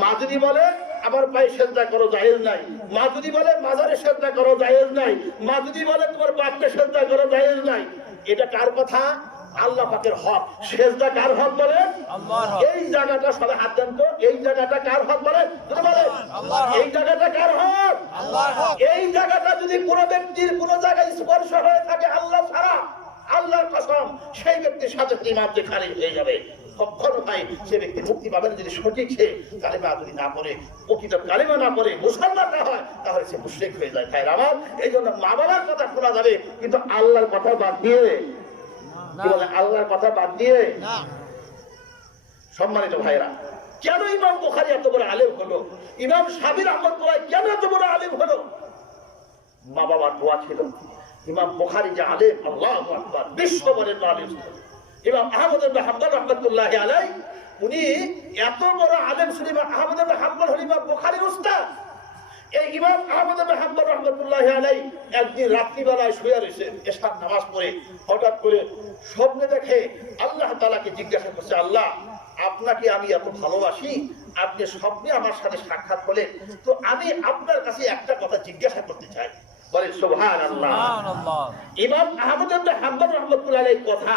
মা যদি বলে আমার পায়ে সিজদা করা জায়েজ নাই, মা যদি বলে মাজারে সিজদা করা জায়েজ নাই, মা যদি বলে তোমার বাপকে সিজদা করা জায়েজ নাই, এটা কার কথা? আল্লাহ পাকের হক। সিজদা কার হক বলেন? আল্লাহর হক। এই জায়গাটা সবাই হাত দেন তো, এই জায়গাটা কার হক বলেন? বলেন আল্লাহর হক। এই জায়গাটা কার হক? আল্লাহর হক। এই জায়গাটা যদি কোনো ব্যক্তির কোনো জায়গায় স্পর্শ হয়ে থাকে আল্লাহ ছাড়া, আল্লাহর কসম সেই ব্যক্তির সাথে ঈমান যে খারিজ হয়ে যাবে। কখনো ভাই সে ব্যক্তি মুক্তি পাবেন যদি সঠিক সে কালেমা যদি না পড়ে, প্রকৃত কালেমা না পড়ে, মুসলমান না হয়, তাহলে সে মুশরিক হয়ে যায়। ভাই আমার এই জন্য মা বাবার কথা শোনা যাবে, কিন্তু আল্লাহর কথা বাদ দিয়ে, কি বলে, আল্লাহর কথা বাদ দিয়ে না। সম্মানিত ভাইরা, কেন ইমাম বুখারী এত বড় আলেম হলো? ইমাম শাফি রাহমাতুল্লাহ কেন এত বড় আলেম হলো? মা বাবার দোয়া ছিল। ইমাম বুখারী যে আলেম, আল্লাহু আকবার, বিশ্ব বরেণ্য আলেম ছিলেন। ইমাম আহমদ ইবনে হাম্বল রাহমাতুল্লাহি আলাইহি উনি এত বড় আলেম ছিলেন। আহমদ ইবনে হাম্বল হলেন ইমাম বুখারীর উস্তাদ। এই ইমাম আহমদ ইবনে হাম্বল রাহমাতুল্লাহি আলাইহি একদিন রাত্রিবেলায় শুয়ে রয়েছেন, এশার নামাজ পড়ে হঠাৎ করে স্বপ্নে দেখে আল্লাহ তাআলাকে জিজ্ঞাসা করছে, আল্লাহ আপনাকে আমি এত ভালোবাসি, আপনি স্বপ্নে আমার সাথে সাক্ষাৎ হলেন, তো আমি আপনার কাছে একটা কথা জিজ্ঞাসা করতে চাই। বলে সুবহানাল্লাহ। ইমাম আহমদ ইবনে হাম্বল রাহমাতুল্লাহি আলাইহি কথা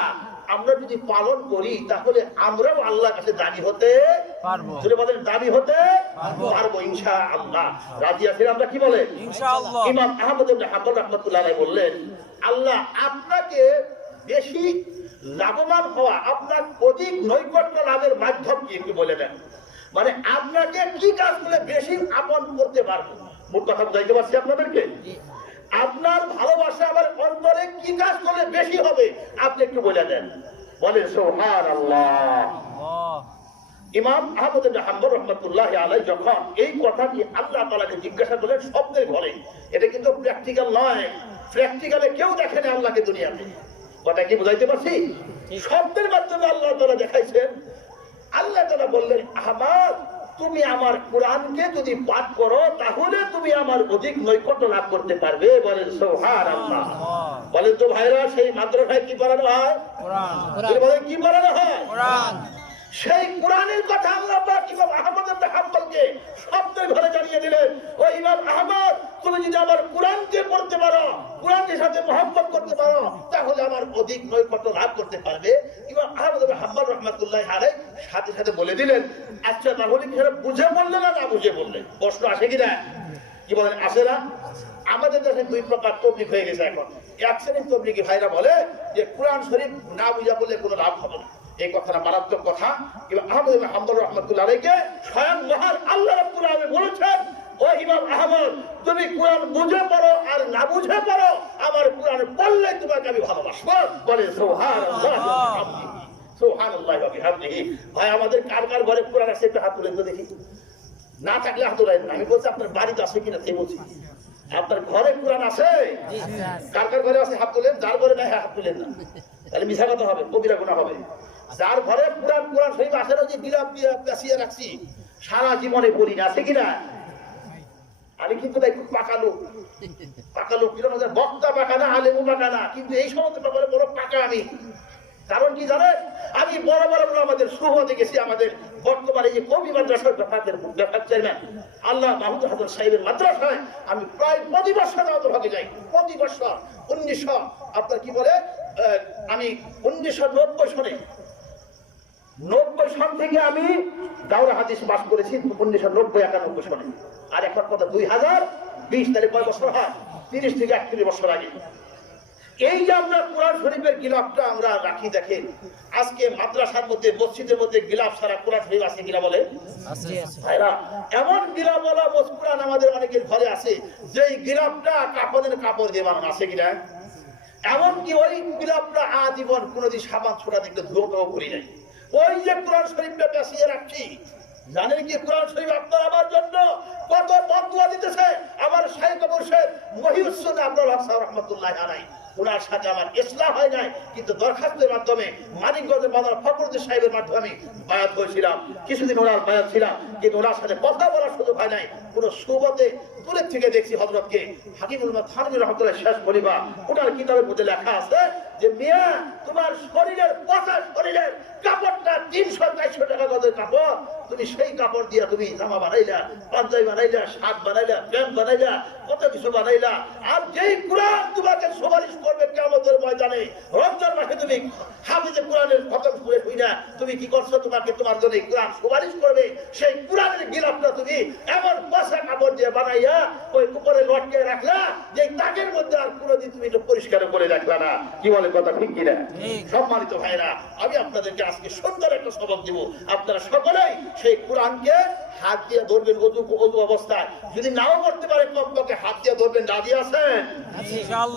আমরা যদি পালন করি তাহলে আমরাও আল্লাহর কাছে দাবি হতে পারবো। যদি বলেন দাবি হতে পারবো ইনশাআল্লাহ। রাজি আছেন আমরা? কি বলেন? ইনশাআল্লাহ। ইমাম আহমদ ইবনে হাম্বল রাহমাতুল্লাহি আলাইহি বললেন, আল্লাহ আপনাকে বেশি লাভবান হওয়া, আপনার অধিক নৈকট্য লাভের মাধ্যম কি একটু বলে দেন। মানে আপনাকে কি কাজ করলে বেশি আপন করতে পারবো? মোট কথা বুঝাইতে পারছি আপনাদেরকে? আপনার ভালোবাসা আমার অন্তরে কি কাজ করলে বেশি হবে আপনি একটু বলে দেন। বলে সুবহানাল্লাহ। ইমাম আহমদ ইবনে হাম্বল রাহমাতুল্লাহি আলাইহি যখন এই কথাটি আল্লাহ তাআলাকে জিজ্ঞাসা করলেন স্বপ্নের ঘরে, এটা কিন্তু প্র্যাকটিক্যাল নয়, প্র্যাকটিক্যালে কেউ দেখে না আল্লাহকে দুনিয়াতে। কথা কি বুঝাইতে পারছি? স্বপ্নের মাধ্যমে আল্লাহ তাআলা দেখাইছেন। আল্লাহ তাআলা বললেন, আহমদ তুমি আমার কোরআনকে যদি পাঠ করো তাহলে তুমি আমার অধিক নৈকট্য লাভ করতে পারবে। বলেন সুবহানাল্লাহ। বলেন তো ভাইরা, সেই মাদ্রাসায় কি পড়ানো হয়? কোরআন। বলেন কি পড়ানো হয়? কোরআন। সেই কোরআনের কথা আল্লাহ পাক ইমাম আহমদ ইবনে হাম্বলকে স্বপ্নের ঘরে জানিয়ে দিলেন, ও ইমাম আহমদ, তুমি যদি আমার কোরআনকে পড়তে পারো, কোরআনের সাথে মহব্বত করতে পারো, তাহলে আমার অধিক নৈকট্য লাভ করতে পারবে। ইমাম আহমদ ইবনে হাম্বল রাহমাতুল্লাহি আলাইহি সাথে সাথে বলে দিলেন, আচ্ছা তাহলে কি সেটা বুঝে বললেন না বুঝে বললেন? প্রশ্ন আসে কিনা? কি বলেন, আসে না? আমাদের দেশে দুই প্রকার তবলিগ হয়ে গেছে এখন। এক শ্রেণীর তবলিগী ভাইরা বলে যে কোরআন শরীফ না বুঝা বললে কোনো লাভ হবে না। এই কথাটা মারাত্মক কথা। ইমাম আহমদ ইবনে হাম্বল রাহমাতুল্লাহি আলাইহিকে স্বয়ং মহান আল্লাহ রাব্বুল আলামিন বলেছেন, ও ইমাম আহমদ, তুমি কোরআন বুঝে পড়ো আর না বুঝে পড়ো, আমার কোরআন পড়লে তোমাকে আমি ভালোবাসবো। বলে সুবহানাল্লাহ, সুবহানাল্লাহি ওয়া বিহামদিহি। ভাই, আমাদের কার কার ঘরে কোরআন আছে একটু হাত তুলেন তো দেখি। না থাকলে হাত তোলেন না। আমি বলছি আপনার বাড়িতে আছে কিনা তাই বলছি। আপনার ঘরে কোরআন আছে? কার কার ঘরে আছে হাত তোলেন। যার ঘরে নাই হাত তুলেন না, তাহলে মিছা কথা হবে, কবিরা গুনাহ হবে। যার ঘরে কোরআন শরীফ আছে না, যে বিলাপ দিয়ে পেঁচিয়ে রাখছি, সারা জীবনে পড়ি না, আছে কিনা? আমি কিন্তু তাই খুব পাকা লোক কিরকম বক্তা পাকা না, আলেমু পাকা না, কিন্তু এই সমস্ত ব্যাপারে বড় পাকা আমি। কারণ কি জানেন, আমি বড় বড় আমাদের সুহবতে গেছি, আমাদের বর্তমানে যে কবি মাদ্রাসার ব্যাপার চেয়ারম্যান আল্লাহ মাহমুদ হাসান সাহেবের মাদ্রাসায় আমি প্রায় প্রতি বছর ভাগে যাই। প্রতি বছর 1900 আপনার কি বলে, আমি 1990 সনে 90 সন থেকে আমি দাওরা হাদিস পাস করেছি 1990-91 সনে। আর একটা কথা 2020, তাহলে কয় বছর হয়? 30 থেকে 31 বছর আগে। এই যে আমরা কোরআন শরীফের গিলাফটা আমরা রাখি, দেখেন আজকে মাদ্রাসার মধ্যে, মসজিদের মধ্যে গিলাফ ছাড়া কোরআন শরীফ আছে কিনা বলে? ভাইরা, এমন গিলাফওয়ালা কোরআন আমাদের অনেকের ঘরে আছে যেই গিলাফটা কাপড়ের কাপড় দিয়ে বানানো, আছে কিনা? এমনকি ওই গিলাফটা আজীবন কোনোদিন সাবান ছোড়া দেখলে ধুয়োটাও করি নাই। ওই যে কোরআন শরীফটা পেঁচিয়ে রাখছি, জানেন কি কোরআন শরীফ আপনার আমার জন্য কত বদদুয়া দিতেছে? আমার শাইখ মুর্শিদ মহিউদ্দিন আব্দুল হক সাহেব রাহমাতুল্লাহি আলাইহি, ওনার সাথে আমার ইসলাম হয় নাই, কিন্তু দরখাস্তের মাধ্যমে মানিকগঞ্জের বাজার ফখরুদ্দিন সাহেবের মাধ্যমে বায়াত হয়েছিলাম। কিছুদিন ওনার বায়াত ছিলাম, কিন্তু ওনার সাথে কথা বলার সুযোগ হয় নাই। কোন সুবতে দূরের থেকে দেখছি হযরতকে হাকিমুল উম্মাহ থানভী রাহমাতুল্লাহ শেষ খলিফা, ওনার কিতাবের মধ্যে লেখা আছে যে মিয়া, তোমার শরীরের পচা শরীরের কাপড়টা 300-400 টাকা গজের কাপড়, তুমি সেই কাপড় দিয়া তুমি জামা বানাইলা, পাঞ্জাবি বানাইলা, শার্ট বানাইলা, প্যান্ট বানাইলা, কত কিছু বানাইলা। আর যেই কোরআন তোমাকে সুপারিশ করবে কিয়ামতের ময়দানে, রমজান মাসে তুমি হাফিজে কোরআনের খতম করে হইনা, তুমি কি করছো? তোমাকে তোমার জন্য কোরআন সুপারিশ করবে। সেই কোরআনের গিলাফটা তুমি এমন পচা কাপড় দিয়ে বানাইয়া ওই উপরে লটকে রাখলা, যে তাকের মধ্যে আর কোনোদিন তুমি এটা পরিষ্কার করে রাখলা না। কি বলে কথা, ঠিক কিনা? সম্মানিত ভাইরা, আমি আপনাদেরকে আজকে সুন্দর একটা সবক দিব। আপনারা সকলেই সেই কোরআনকে হাত দিয়ে ধরবেন অজু অবস্থায়। যদি নাও করতে পারে, কমপক্ষে হাত দিয়ে ধরবেন। রাজি আছেন?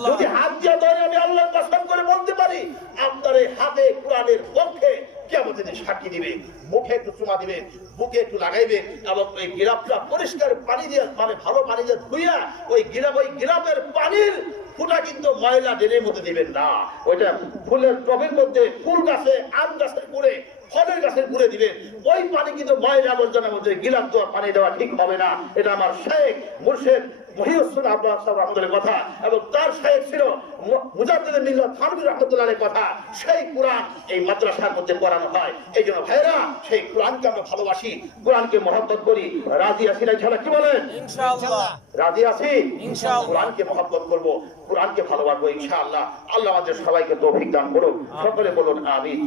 যদি হাত দিয়ে ধরে আমি আল্লাহর কসম করে বলতে পারি, আপনার এই হাতে কোরআনের পক্ষে কিয়ামতের দিন সাক্ষী দিবে। মুখে একটু চুমা দিবেন, বুকে একটু লাগাইবেন, এবং ওই গিলাফটা পরিষ্কার পানি দিয়ে, মানে ভালো পানি দিয়ে ধুইয়া ওই গিলাফের পানির ফুটা কিন্তু ময়লা ড্রেনের মধ্যে দিবেন না। ওইটা ফুলের টবের মধ্যে, ফুল গাছে, আম গাছের গুড়ে, ফলের গাছের গুড়ে দিবেন। ওই পানি কিন্তু ময়লা আবর্জনার মধ্যে গিলাফ দেওয়া পানি দেওয়া ঠিক হবে না। এটা আমার শাইখ মুর্শিদ মহিউদ্দিন আব্দুল হক সাহেব আমাদের কথা, এবং তার শাইখ ছিল মুজাদ্দিদ মিল্লাত থানভী রাহমাতুল্লাহ আলাইহির কথা। সেই কোরআন এই মাদ্রাসার মধ্যে পড়ানো হয়। এই জন্য ভাইরা, সেই কোরআনকে আমরা ভালোবাসি, কোরআনকে মহব্বত করি। রাজি আছি না ইনশাআল্লাহ? কি বলেন? ইনশাআল্লাহ রাজি আছি। ইনশাআল্লাহ কোরআনকে মহব্বত করব, কোরআনকে ভালোবাসবো ইনশাআল্লাহ। আল্লাহ আমাদের সবাইকে তৌফিক দান করুন। সকলে বলুন আমিন।